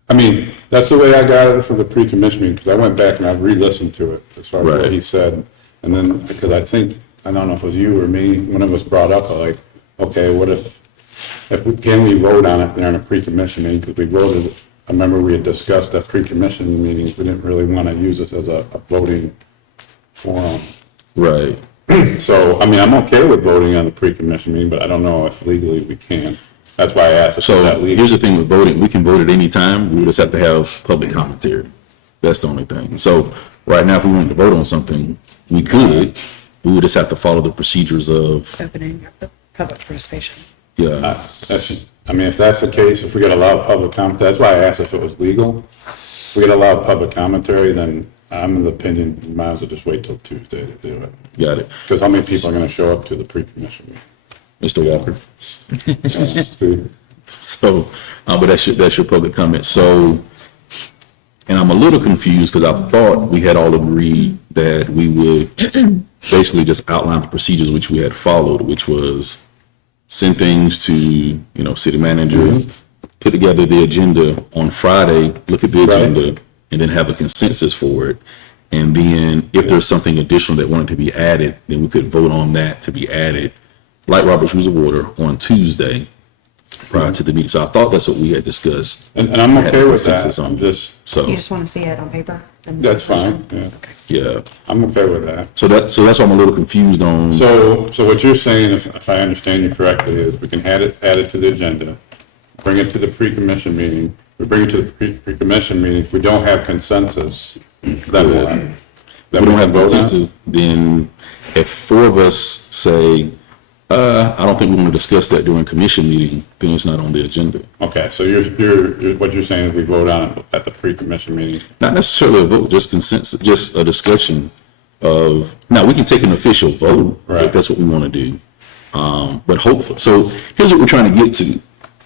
I mean, that's the way I got it from the pre-commission meeting, because I went back and I re-listened to it as far as what Right. he said. And then, because I think, I don't know if it was you or me, when it was brought up, I like, okay, what can we vote on it during a pre-commission meeting? Because we voted, I remember we had discussed at pre-commission meetings, we didn't really want to use this as a voting forum. Right. So, I mean, I'm okay with voting on the pre-commission meeting, but I don't know if legally we can. That's why I asked if So that legal. here's the thing with voting, we can vote at any time, we just have to have public commentary. That's the only thing. So right now, if we wanted to vote on something, we could, we would just have to follow the procedures of, Opening up the public participation. yeah, I mean, if that's the case, if we get allowed public comment, that's why I asked if it was legal. If we get allowed public commentary, then I'm of the opinion, you might as well just wait till Tuesday to do it. got it. Because how many people are gonna show up to the pre-commission meeting? Mr. Walker. See? So, but that's your public comment. So, and I'm a little confused because I thought we had all agreed that we would basically just outline the procedures which we had followed, which was send things to, city manager, put together the agenda on Friday, look at the agenda, and then have a consensus for it. And then if there's something additional that wanted to be added, then we could vote on that to be added, like Robert's Rules of Order, on Tuesday prior to the meeting. So I thought that's what we had discussed. And I'm We had okay a with that, consensus on I'm just, So, You just want to see it on paper? and- that's fine, yeah, yeah. I'm okay with that. So that's why I'm a little confused on, So what you're saying, if I understand you correctly, is we can add it to the agenda, bring it to the pre-commission meeting, we bring it to the pre-commission meeting, if we don't have consensus, then we'll have. if we don't have consensus, then if four of us say, I don't think we want to discuss that during commission meeting, then it's not on the agenda. Okay, so what you're saying is we vote on it at the pre-commission meeting. Not necessarily a vote, just consensus, just a discussion of, now, we can take an official vote Right. if that's what we want to do. But hopefully, so here's what we're trying to get to,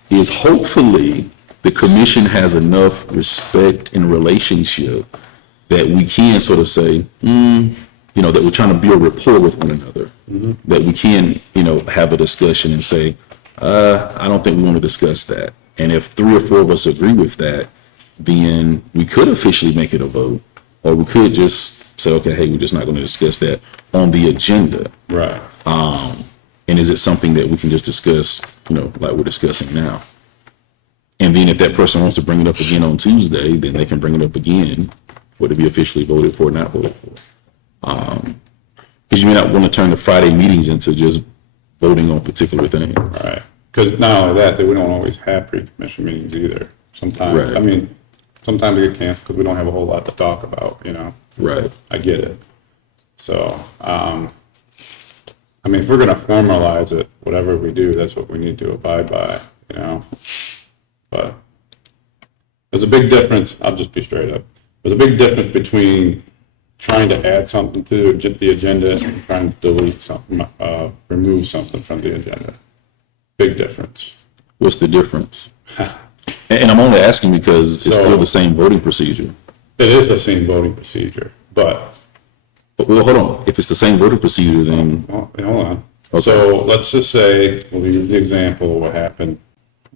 is hopefully the commission has enough respect and relationship that we can sort of say, that we're trying to build rapport with one another, that we can, have a discussion and say, I don't think we want to discuss that. And if 3 or 4 of us agree with that, then we could officially make it a vote, or we could just say, okay, hey, we're just not going to discuss that on the agenda. Right. And is it something that we can just discuss, like we're discussing now? And then if that person wants to bring it up again on Tuesday, then they can bring it up again, or to be officially voted for or not voted for. Because you may not want to turn the Friday meetings into just voting on particular things. Right, because not only that, we don't always have pre-commission meetings either. Sometimes, Right. I mean, sometimes they get canceled because we don't have a whole lot to talk about, Right. I get it. So, I mean, if we're gonna formalize it, whatever we do, that's what we need to abide by, But there's a big difference, I'll just be straight up. There's a big difference between trying to add something to the agenda and trying to delete something, remove something from the agenda. Big difference. What's the difference? And I'm only asking because it's So- still the same voting procedure. It is the same voting procedure, but, Well, hold on. If it's the same voting procedure, then, well, hold on. Okay. So let's just say, we'll use the example of what happened.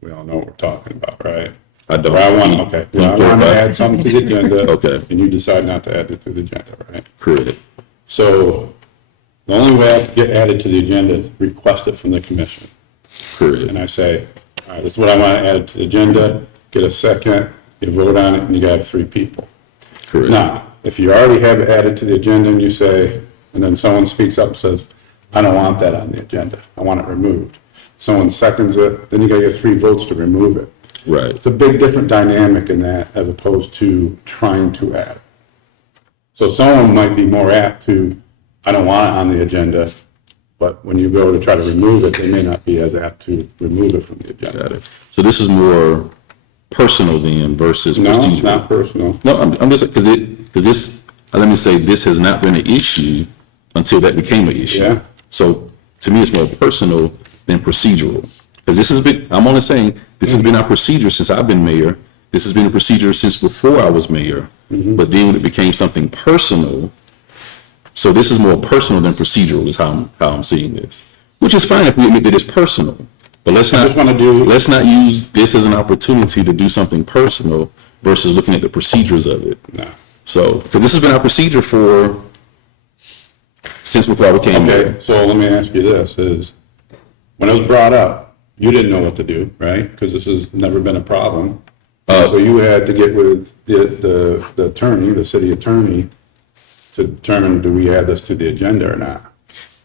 We all know what we're talking about, right? I don't. Where I want to add something to the agenda. Okay. And you decide not to add it to the agenda, right? Correct. So the only way I can get added to the agenda is request it from the commission. Correct. And I say, all right, this is what I want to add to the agenda, get a second, you vote on it, and you got 3 people. Correct. Now, if you already have it added to the agenda and you say, and then someone speaks up and says, I don't want that on the agenda, I want it removed. Someone seconds it, then you gotta get 3 votes to remove it. Right. It's a big different dynamic in that as opposed to trying to add. So someone might be more apt to, I don't want it on the agenda, but when you go to try to remove it, they may not be as apt to remove it from the Got agenda. it. So this is more personal then versus No, it's procedural? not personal. No, I'm just, because this, let me say, this has not been an issue until that became an issue. Yeah. So to me, it's more personal than procedural. Because this has been, I'm only saying, this has been our procedure since I've been mayor. This has been a procedure since before I was mayor. But then when it became something personal, so this is more personal than procedural is how I'm seeing this. Which is fine if we admit that it's personal. But let's I just wanna do- let's not use this as an opportunity to do something personal versus looking at the procedures of it. No. So, because this has been our procedure since before I became mayor. Okay, so let me ask you this, is, when it was brought up, you didn't know what to do, right? Because this has never been a problem. So you had to get with the attorney, the city attorney, to determine, do we add this to the agenda or not?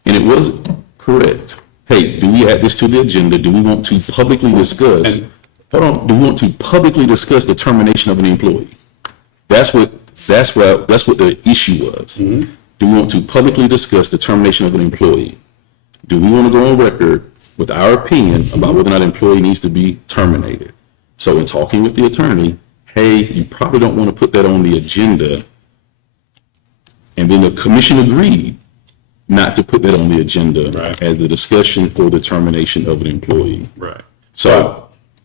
And it was correct. Hey, do we add this to the agenda? Do we want to publicly discuss? Hold on. Do we want to publicly discuss the termination of an employee? That's what the issue was. Do we want to publicly discuss the termination of an employee? Do we want to go on record with our opinion about whether or not an employee needs to be terminated? So in talking with the attorney, hey, you probably don't want to put that on the agenda. And then the commission agreed not to put that on the agenda Right. as a discussion for the termination of an employee. Right. So,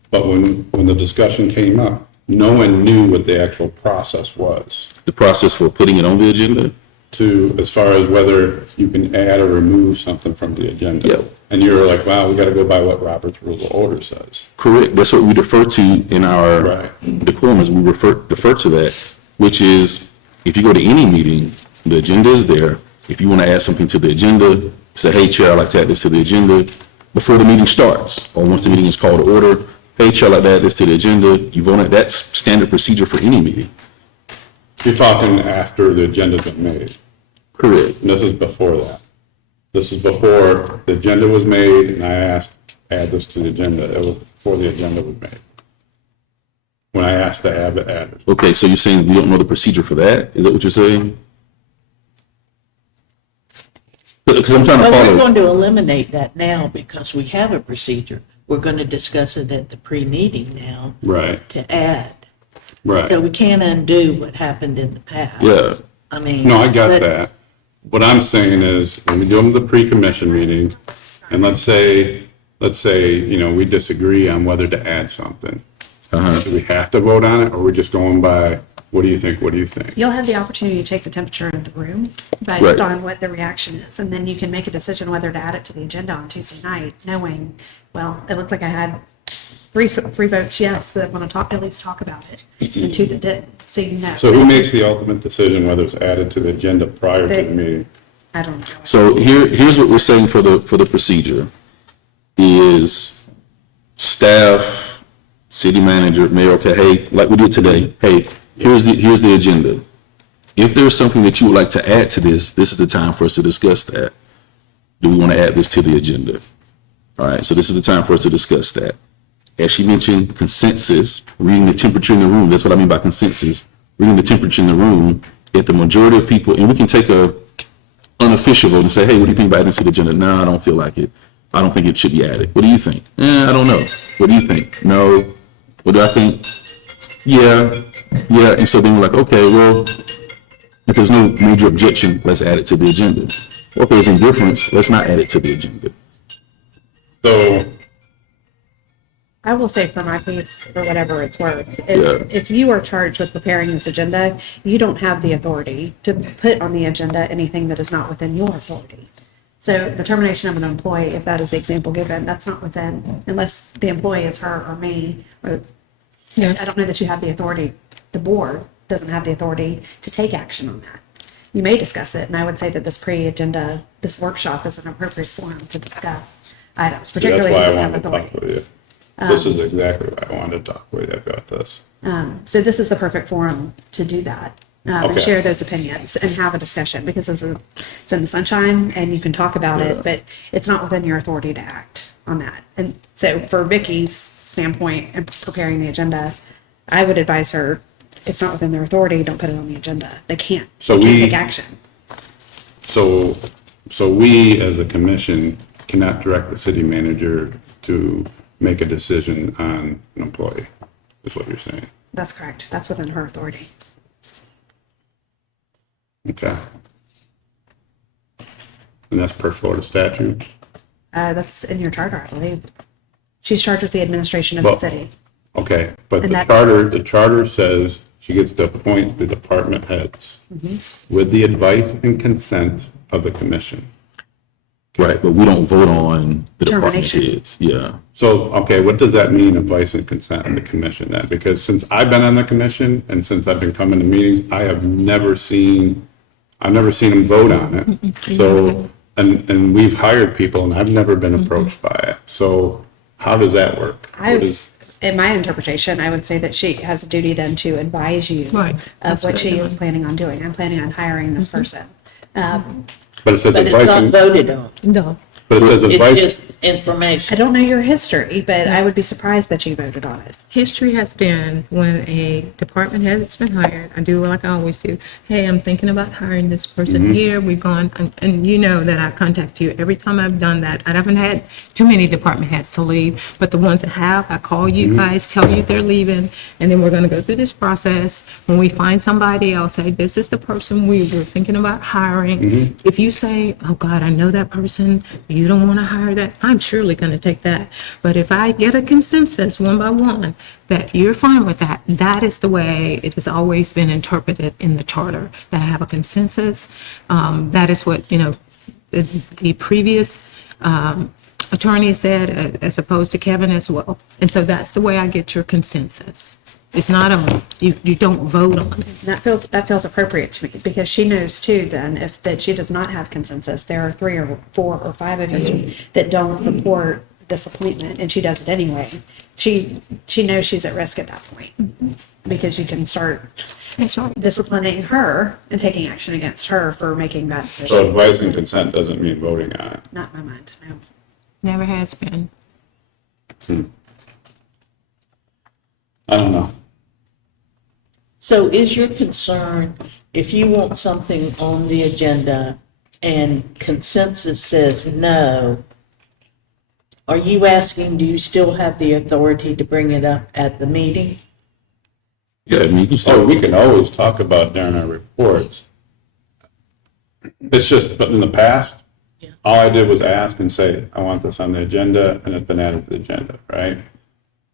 But when the discussion came up, no one knew what the actual process was the process for putting it on the agenda, to, as far as whether you can add or remove something from the agenda. Yeah. And you were like, wow, we gotta go by what Robert's Rules of Order says. correct, that's what we defer to in our Right. decorum, is we defer to that, which is, if you go to any meeting, the agenda is there. If you want to add something to the agenda, say, hey, Chair, I'd like to add this to the agenda before the meeting starts, or once the meeting is called to order. Hey, Chair, I'd like to add this to the agenda. You vote on it. That's standard procedure for any meeting. You're talking after the agenda's been made. Correct. And this is before that. This is before the agenda was made, and I asked, add this to the agenda. It was before the agenda was made. When I asked to have it added. Okay, so you're saying we don't know the procedure for that? Is that what you're saying? Because I'm trying to But we're follow. going to eliminate that now because we have a procedure. We're going to discuss it at the pre-meeting now Right, to add. So right. we can't undo what happened in the past. Yeah, I mean. No, I got but- that. What I'm saying is, when we do the pre-commission meeting, and let's say, you know, we disagree on whether to add something. Do we have to vote on it, or we're just going by, what do you think, what do you think? You'll have the opportunity to take the temperature of the room Right. based on what the reaction is, and then you can make a decision whether to add it to the agenda on Tuesday night, knowing, well, it looked like I had three votes yes that want to talk, at least talk about it, and 2 that didn't, so you know. So who makes the ultimate decision whether it's added to the agenda prior to the They- meeting? I don't know. so here's what we're saying for the procedure is staff, city manager, mayor, okay, hey, like we did today, hey, here's the agenda. If there's something that you would like to add to this is the time for us to discuss that. Do we want to add this to the agenda? All right, so this is the time for us to discuss that. As she mentioned, consensus, reading the temperature in the room. That's what I mean by consensus. Reading the temperature in the room. If the majority of people, and we can take a unofficial vote and say, hey, what do you think about adding to the agenda? No, I don't feel like it. I don't think it should be added. What do you think? I don't know. What do you think? No. What do I think? Yeah. And so then we're like, okay, well, if there's no major objection, let's add it to the agenda. Or if there's indifference, let's not add it to the agenda. So, I will say for my piece, for whatever it's worth, Yeah. if you are charged with preparing this agenda, you don't have the authority to put on the agenda anything that is not within your authority. So the termination of an employee, if that is the example given, that's not within, unless the employee is her or me, or I Yes. don't know that you have the authority, the board doesn't have the authority to take action on that. You may discuss it, and I would say that this pre-agenda, this workshop is an appropriate forum to discuss items, that's particularly why if I you have wanted to authority. talk with you. This is exactly why I wanted to talk with you about this. So this is the perfect forum to do that. and Okay. share those opinions and have a discussion, because it's in the sunshine and you can talk about it, but it's not within your authority to act on that. And so for Vicky's standpoint in preparing the agenda, I would advise her, it's not within their authority, don't put it on the agenda. They can't. So They can't we- take action. So we as a commission cannot direct the city manager to make a decision on an employee, is what you're saying. That's correct. That's within her authority. Okay. And that's per Florida statute? That's in your charter, I believe. She's charged with the administration of the Well- city. Okay, but And the that- charter says she gets to appoint the department heads with the advice and consent of the commission. Right, but we don't vote on the department Termination. heads. Yeah. So, okay, what does that mean, advice and consent of the commission then? Because since I've been on the commission and since I've been coming to meetings, I've never seen them vote on it. So, and we've hired people and I've never been approached by it. So how does that work? What is- In my interpretation, I would say that she has a duty then to advise you Right. of That's what what she I'm is planning on doing. I'm planning on hiring this person. But it says But it's advice, not and- voted on. No. but it says It's advice, just I information. don't know your history, but I would be surprised that you voted on it. History has been when a department head has been hired, I do like I always do. Hey, I'm thinking about hiring this person here. We've gone, and you know that I contact you every time I've done that. I haven't had too many department heads to leave, but the ones that have, I call you guys, tell you they're leaving, and then we're gonna go through this process. When we find somebody, I'll say, this is the person we were thinking about hiring. If you say, oh God, I know that person, you don't wanna hire that, I'm surely gonna take that. But if I get a consensus one by one that you're fine with that, that is the way it has always been interpreted in the charter, that I have a consensus. That is what, the previous attorney said, as opposed to Kevin as well. And so that's the way I get your consensus. It's not you don't vote on it. And that feels appropriate to me, because she knows too then if that she does not have consensus, there are 3 or 4 or 5 of you that don't support this appointment and she does it anyway. She knows she's at risk at that point, because you can start That's right. disciplining her and taking action against her for making bad so decisions. advice and consent doesn't mean voting on it. Not in my mind, no. Never has been. I don't know. So is your concern, if you want something on the agenda and consensus says no, are you asking, do you still have the authority to bring it up at the meeting? Yeah, I mean, you can So still, we can always talk about during our reports. It's just, but in the past, Yeah. all I did was ask and say, I want this on the agenda, and it's been added to the agenda, right?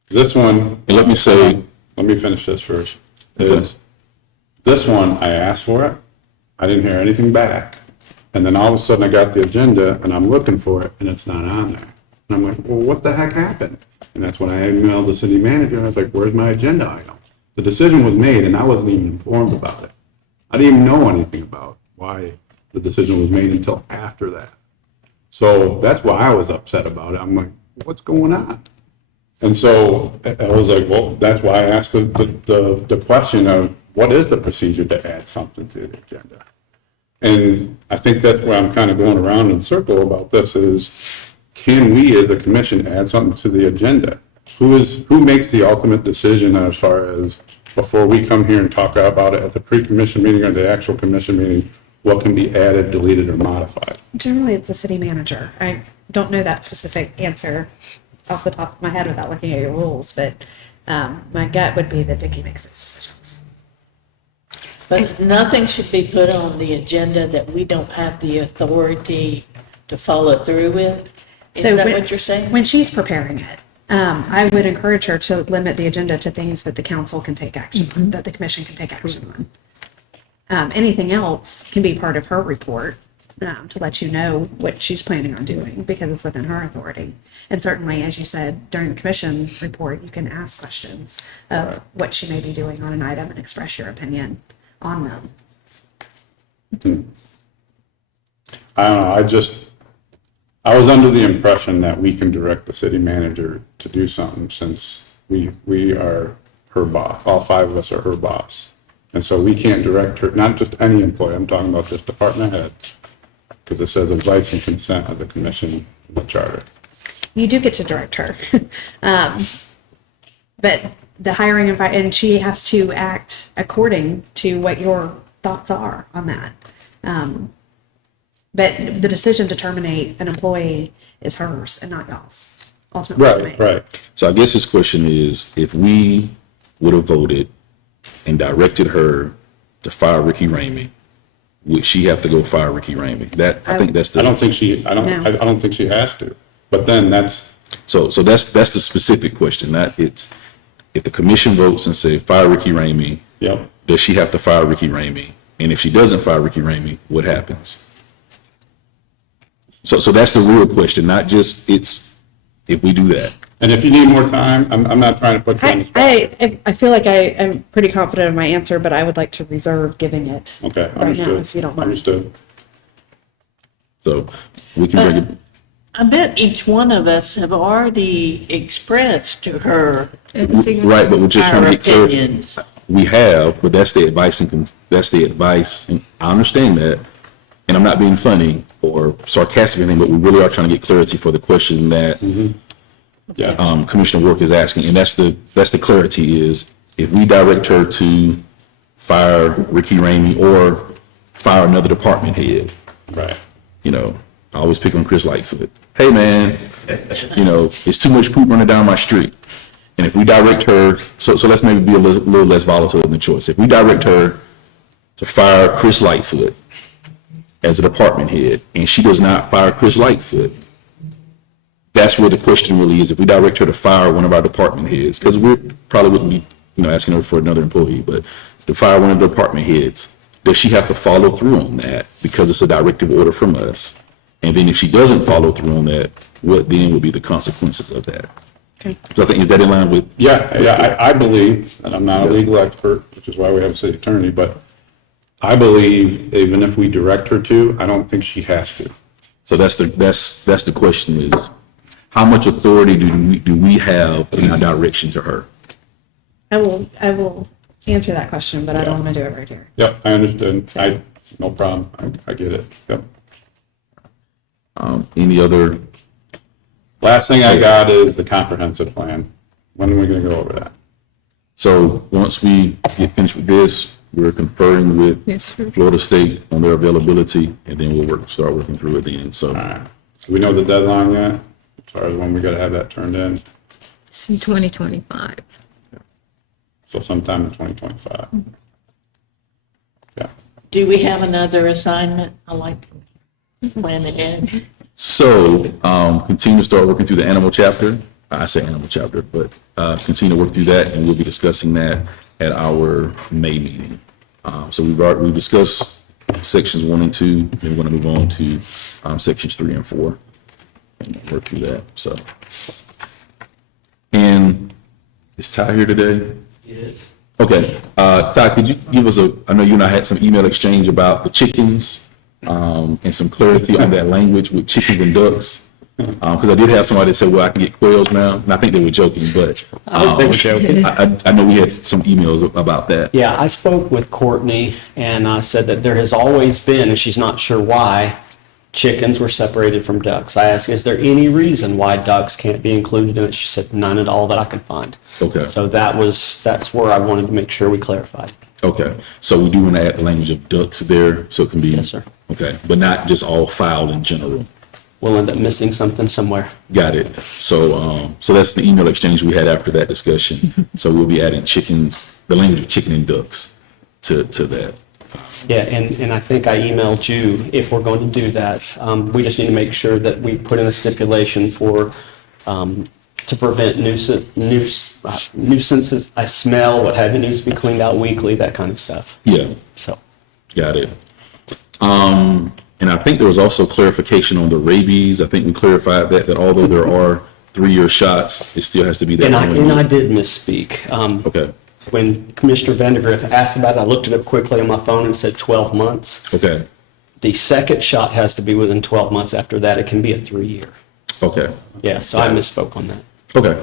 This one, and let me say, let me finish this first, is this one, I asked for it, I didn't hear anything back, and then all of a sudden I got the agenda and I'm looking for it and it's not on there. And I'm like, well, what the heck happened? And that's when I emailed the city manager and I was like, where's my agenda item? The decision was made and I wasn't even informed about it. I didn't even know anything about why the decision was made until after that. So that's why I was upset about it. I'm like, what's going on? And so I was like, well, that's why I asked the question of what is the procedure to add something to the agenda? And I think that's where I'm kind of going around in a circle about this is, can we as a commission add something to the agenda? Who makes the ultimate decision as far as before we come here and talk about it at the pre-commission meeting or the actual commission meeting, what can be added, deleted, or modified? Generally, it's the city manager. I don't know that specific answer off the top of my head without looking at your rules, but my gut would be that Vicky makes those decisions. But nothing should be put on the agenda that we don't have the authority to follow through with? Is So that when- what you're saying? When she's preparing it, I would encourage her to limit the agenda to things that the council can take action on, that the commission can take action on. Anything else can be part of her report, to let you know what she's planning on doing, because it's within her authority. And certainly, as you said, during the commission report, you can ask questions of what she may be doing on an item and express your opinion on them. I don't know, I was under the impression that we can direct the city manager to do something since we are her boss, all 5 of us are her boss. And so we can't direct her, not just any employee, I'm talking about just department heads. Because it says advice and consent of the commission in the charter. You do get to direct her. But the hiring and she has to act according to what your thoughts are on that. But the decision to terminate an employee is hers and not y'all's. Ultimately to make. Right. So I guess his question is, if we would have voted and directed her to fire Ricky Ramey, would she have to go fire Ricky Ramey? I think that's the. I don't think she has to. But then that's. So that's the specific question, not it's, if the commission votes and say fire Ricky Ramey, Yep. does she have to fire Ricky Ramey? And if she doesn't fire Ricky Ramey, what happens? So that's the real question, not just it's if we do that. And if you need more time, I'm not trying to put you on the spot. I feel like I am pretty confident in my answer, but I would like to reserve giving it Okay, right now, understood. if you don't mind. Understood. So we can bring it. I bet each one of us have already expressed to her Right, but we're just our trying to get clarity. opinions. We have, but that's the advice that's the advice, and I understand that. And I'm not being funny or sarcastic or anything, but we really are trying to get clarity for the question that Yeah. Commissioner Work is asking, and that's the clarity is, if we direct her to fire Ricky Ramey or fire another department head, Right. I always pick on Chris Lightfoot. Hey man, it's too much poop running down my street. And if we direct her, so let's maybe be a little less volatile in the choice. If we direct her to fire Chris Lightfoot as a department head, and she does not fire Chris Lightfoot, that's where the question really is. If we direct her to fire one of our department heads, because we probably wouldn't be, asking her for another employee, but to fire one of the department heads, does she have to follow through on that because it's a directive order from us? And then if she doesn't follow through on that, what then would be the consequences of that? Okay. So I think, is that in line with? Yeah, I believe, and I'm not a legal expert, which is why we have a city attorney, but I believe even if we direct her to, I don't think she has to. So that's the question is, how much authority do we have in our direction to her? I will answer that question, but I don't want to do it right here. Yep, I understood. No problem. I get it. Yep. Any other? Last thing I got is the comprehensive plan. When are we gonna go over that? So once we get finished with this, we're conferring with Yes, sir. Florida State on their availability, and then we'll start working through it then. So All right. Do we know the deadline yet? As far as when we gotta have that turned in? See 2025. So sometime in 2025. Yeah. Do we have another assignment? I like to plan ahead. continue to start working through the animal chapter. I say animal chapter, but continue to work through that, and we'll be discussing that at our May meeting. So we've discussed sections 1 and 2, and we're going to move on to sections 3 and 4 and work through that. So, and is Ty here today? Yes. Okay, Ty, could you give us I know you and I had some email exchange about the chickens, and some clarity on that language with chickens and ducks. Because I did have somebody that said, well, I can get quails now, and I think they were joking, but They were joking. I know we had some emails about that. Yeah, I spoke with Courtney and I said that there has always been, and she's not sure why, chickens were separated from ducks. I asked, is there any reason why ducks can't be included in it? She said, none at all that I could find. Okay. So that's where I wanted to make sure we clarified. Okay, so we do want to add the language of ducks there, so it can be. Yes, sir. Okay, but not just all fowl in general. We'll end up missing something somewhere. Got it. So, so that's the email exchange we had after that discussion. So we'll be adding chickens, the language of chicken and ducks to that. Yeah, and I think I emailed you if we're going to do that. We just need to make sure that we put in a stipulation for, to prevent nuisances, I smell, what have you, needs to be cleaned out weekly, that kind of stuff. Yeah, So, got it. And I think there was also clarification on the rabies. I think we clarified that although there are 3-year shots, it still has to be that. and I 1 year. did misspeak. Okay, When Commissioner Vandergriff asked about it, I looked it up quickly on my phone and it said 12 months. okay, The second shot has to be within 12 months. After that, it can be a 3-year. okay, Yeah, so I misspoke on that. okay.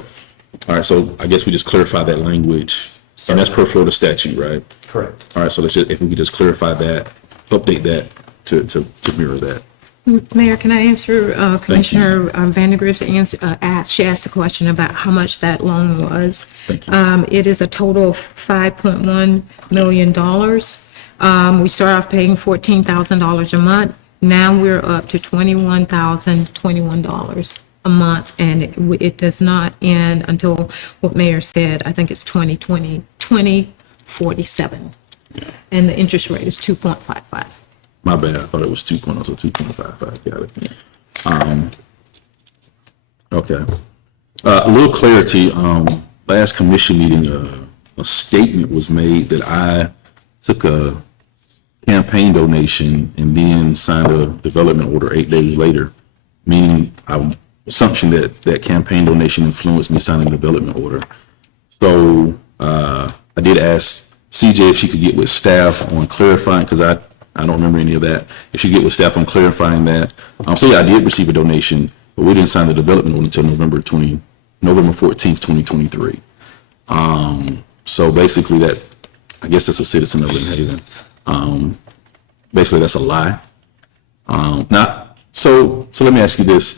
All right, so I guess we just clarify that language And that's per Florida statute, right? Correct. All right, so let's just, if we could just clarify that, update that to mirror that. Mayor, can I answer Commissioner Vandergrift's she asked a question about how much that loan was. Thank you. It is a total of $5.1 million. We started off paying $14,000 a month. Now we're up to $21,021 a month, and it does not end until what Mayor said, I think it's 2047. And the interest rate is 2.55. My bad, I thought it was 2.0, so 2.55, got it. Okay. A little clarity, last commission meeting, a statement was made that I took a campaign donation and then signed a development order 8 days later, meaning assumption that that campaign donation influenced me signing a development order. So I did ask CJ if she could get with staff on clarifying, because I don't remember any of that. If she could get with staff on clarifying that. So yeah, I did receive a donation, but we didn't sign the development order until November 14th, 2023. So basically that, I guess that's a citizen of Lynn Haven. Basically that's a lie. So let me ask you this,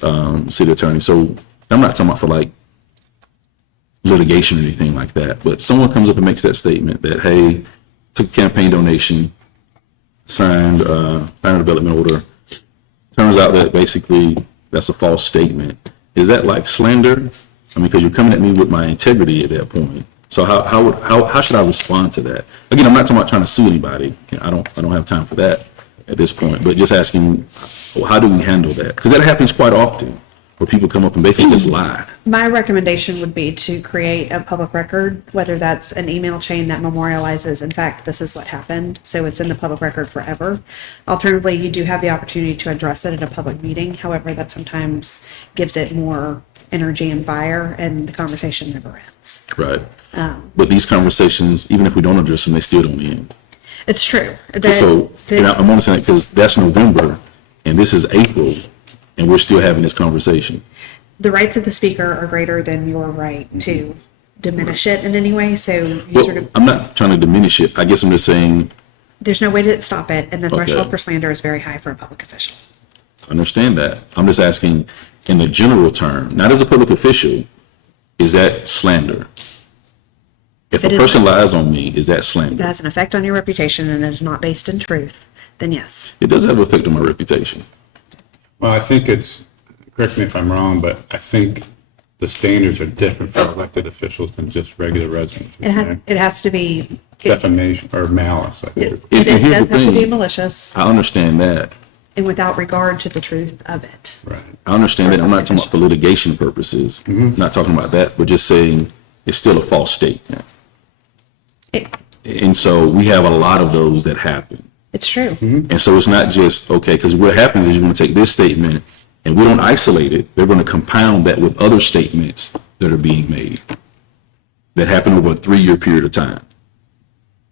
city attorney. So I'm not talking about for like litigation or anything like that, but someone comes up and makes that statement that, hey, took a campaign donation, signed a development order. Turns out that basically that's a false statement. Is that like slander? I mean, because you're coming at me with my integrity at that point. So how should I respond to that? Again, I'm not talking about trying to sue anybody. I don't have time for that at this point. But just asking, well, how do we handle that? Because that happens quite often, where people come up and basically just lie. My recommendation would be to create a public record, whether that's an email chain that memorializes, in fact, this is what happened, so it's in the public record forever. Alternatively, you do have the opportunity to address it at a public meeting. However, that sometimes gives it more energy and fire, and the conversation never ends. Right. But these conversations, even if we don't address them, they still don't end. It's true. I'm only saying that because that's November, and this is April, and we're still having this conversation. The rights of the speaker are greater than your right to diminish it in any way, so you sort of, I'm not trying to diminish it. I guess I'm just saying, there's no way to stop it, and the threshold Okay. for slander is very high for a public official. I understand that. I'm just asking, in the general term, not as a public official, is that slander? If a It is. person lies on me, is that If it slander? has an effect on your reputation and it is not based in truth, then yes. It does have an effect on my reputation. Well, I think correct me if I'm wrong, but I think the standards are different for elected officials than just regular residents. It has to be, Defamation or malice, I think. it And here's does the have to be thing. malicious I understand that. and without regard to the truth of it. Right. I understand that. I'm not talking about for litigation purposes. Not talking about that, but just saying it's still a false statement. And so we have a lot of those that happen. It's true. And so it's not just, okay, because what happens is you're going to take this statement and we don't isolate it. They're going to compound that with other statements that are being made that happen over a 3-year period of time.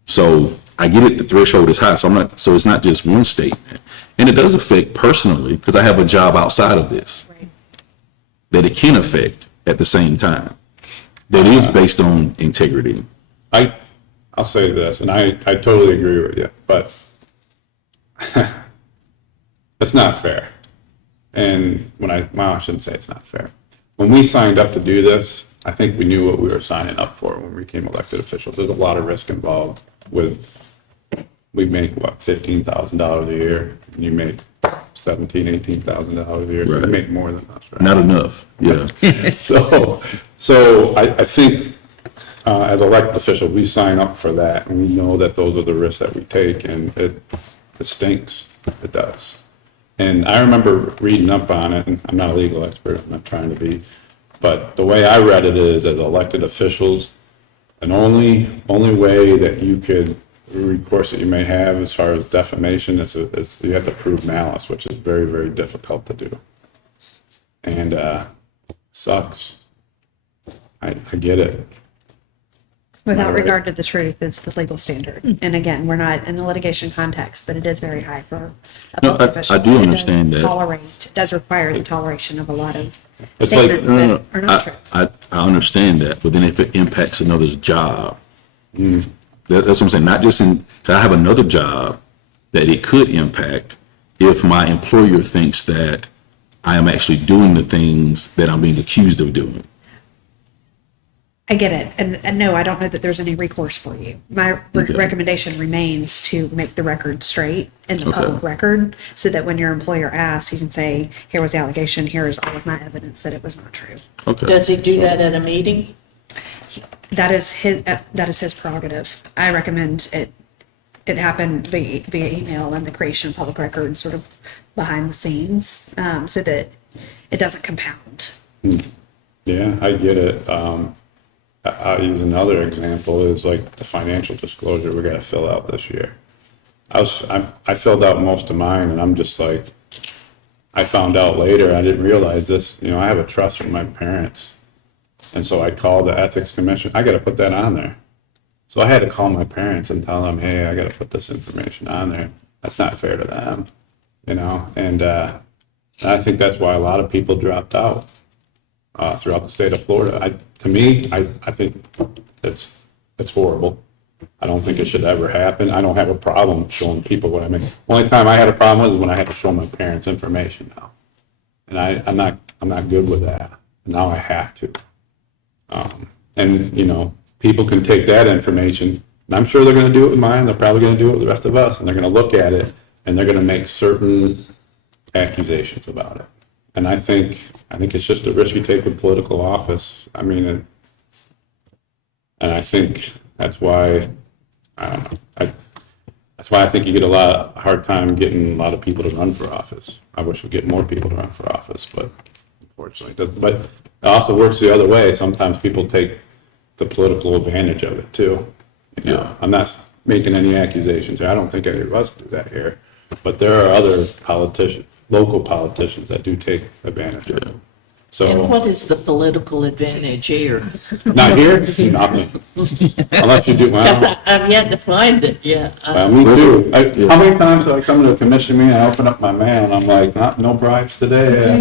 So I get it, the threshold is high. So it's not just one statement. And it does affect personally, because I have a job outside of this Right. that it can affect at the same time. That is based on integrity. I'll say this, and I totally agree with you, but it's not fair. And I shouldn't say it's not fair. When we signed up to do this, I think we knew what we were signing up for when we became elected officials. There's a lot of risk involved we make, what, $15,000 a year, and you make $18,000 a year. So you Right. make more than us, right? Not enough. Yeah. So I think as elected officials, we sign up for that, and we know that those are the risks that we take, and it stinks. It does. And I remember reading up on it, and I'm not a legal expert, I'm not trying to be, but the way I read it is, as elected officials, an only way that you could recourse that you may have as far as defamation is you have to prove malice, which is very, very difficult to do. And sucks. I get it. Without Right. regard to the truth is the legal standard. And again, we're not in the litigation context, but it is very high for a No, public I official. do It does understand that. It does require the toleration of a lot of It's like- statements that are not true. I understand that, but then if it impacts another's job, That's what I'm saying, not just in, 'cause I have another job that it could impact if my employer thinks that I am actually doing the things that I'm being accused of doing. I get it. And no, I don't know that there's any recourse for you. My recommendation remains to make the record straight in the public record so that when your employer asks, you can say, here was the allegation, here is all of my evidence that it was not true. Okay. Does he do that at a meeting? That is his prerogative. I recommend it happen via email and the creation of public records sort of behind the scenes, so that it doesn't compound. Yeah, I get it. I'll use another example is like the financial disclosure we gotta fill out this year. I filled out most of mine and I'm just like, I found out later, I didn't realize this, I have a trust from my parents. And so I called the ethics commission, I gotta put that on there. So I had to call my parents and tell them, hey, I gotta put this information on there. That's not fair to them, and I think that's why a lot of people dropped out throughout the state of Florida. I think it's horrible. I don't think it should ever happen. I don't have a problem showing people what I make. Only time I had a problem was when I had to show my parents information now. And I'm not good with that. Now I have to. People can take that information, and I'm sure they're going to do it with mine. They're probably going to do it with the rest of us, and they're going to look at it, and they're going to make certain accusations about it. And I think it's just a risk you take with political office. And I think that's why, I don't know, that's why I think you get a hard time getting a lot of people to run for office. I wish we'd get more people to run for office, but unfortunately, but it also works the other way. Sometimes people take the political advantage of it too. I'm not making any accusations. I don't think any of us do that here, but there are other local politicians that do take advantage of it. And So, what is the political advantage here? not here, nothing. Unless you do, well, I've yet to find it, yeah. me too. How many times have I come to a commission meeting, I open up my mail and I'm like, no bribes today.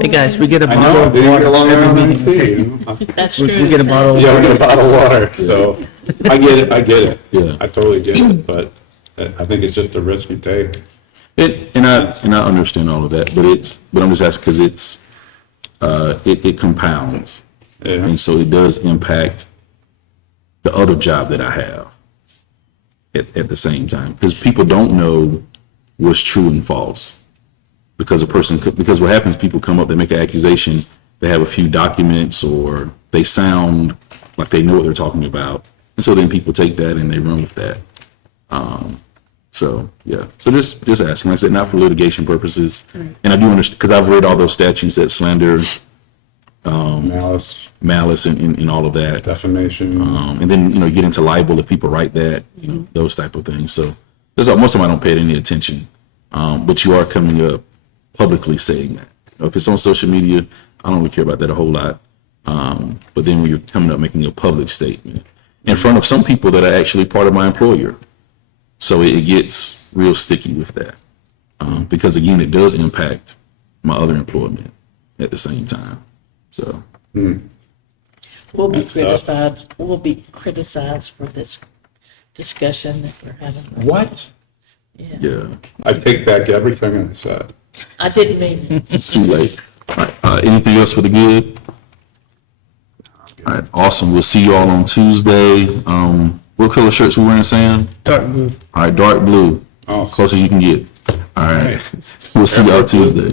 Hey, guys, we get a I bottle know, of do you get water along around every the meeting. tea? That's We true. get a bottle of Yeah, we water. get a bottle of water, so I get it. Yeah. I totally get it, but I think it's just a risk you take. And I understand all of that, but I'm just asking because it compounds. Yeah. And so it does impact the other job that I have at the same time. Because people don't know what's true and false. Because because what happens, people come up, they make an accusation, they have a few documents or they sound like they know what they're talking about. And so then people take that and they run with that. So, yeah. So just asking, like I said, not for litigation purposes. And I do understand, because I've read all those statutes that slander, malice and all of that. Defamation. And then, you get into libel if people write that, those type of things. So most of them I don't pay any attention. But you are coming up publicly saying that. If it's on social media, I don't really care about that a whole lot. But then when you're coming up making a public statement in front of some people that are actually part of my employer. So it gets real sticky with that. Because again, it does impact my other employment at the same time. So. We'll be That's tough. criticized, we'll be criticized for this discussion that we're having. What? Yeah, I take back everything I said. I didn't mean it. too late. All right, anything else for the good? All right, awesome. We'll see you all on Tuesday. What color shirts we wearing, Sam? Dark blue. All right, dark blue. Oh. Close as you can get. All right. We'll see y'all Tuesday.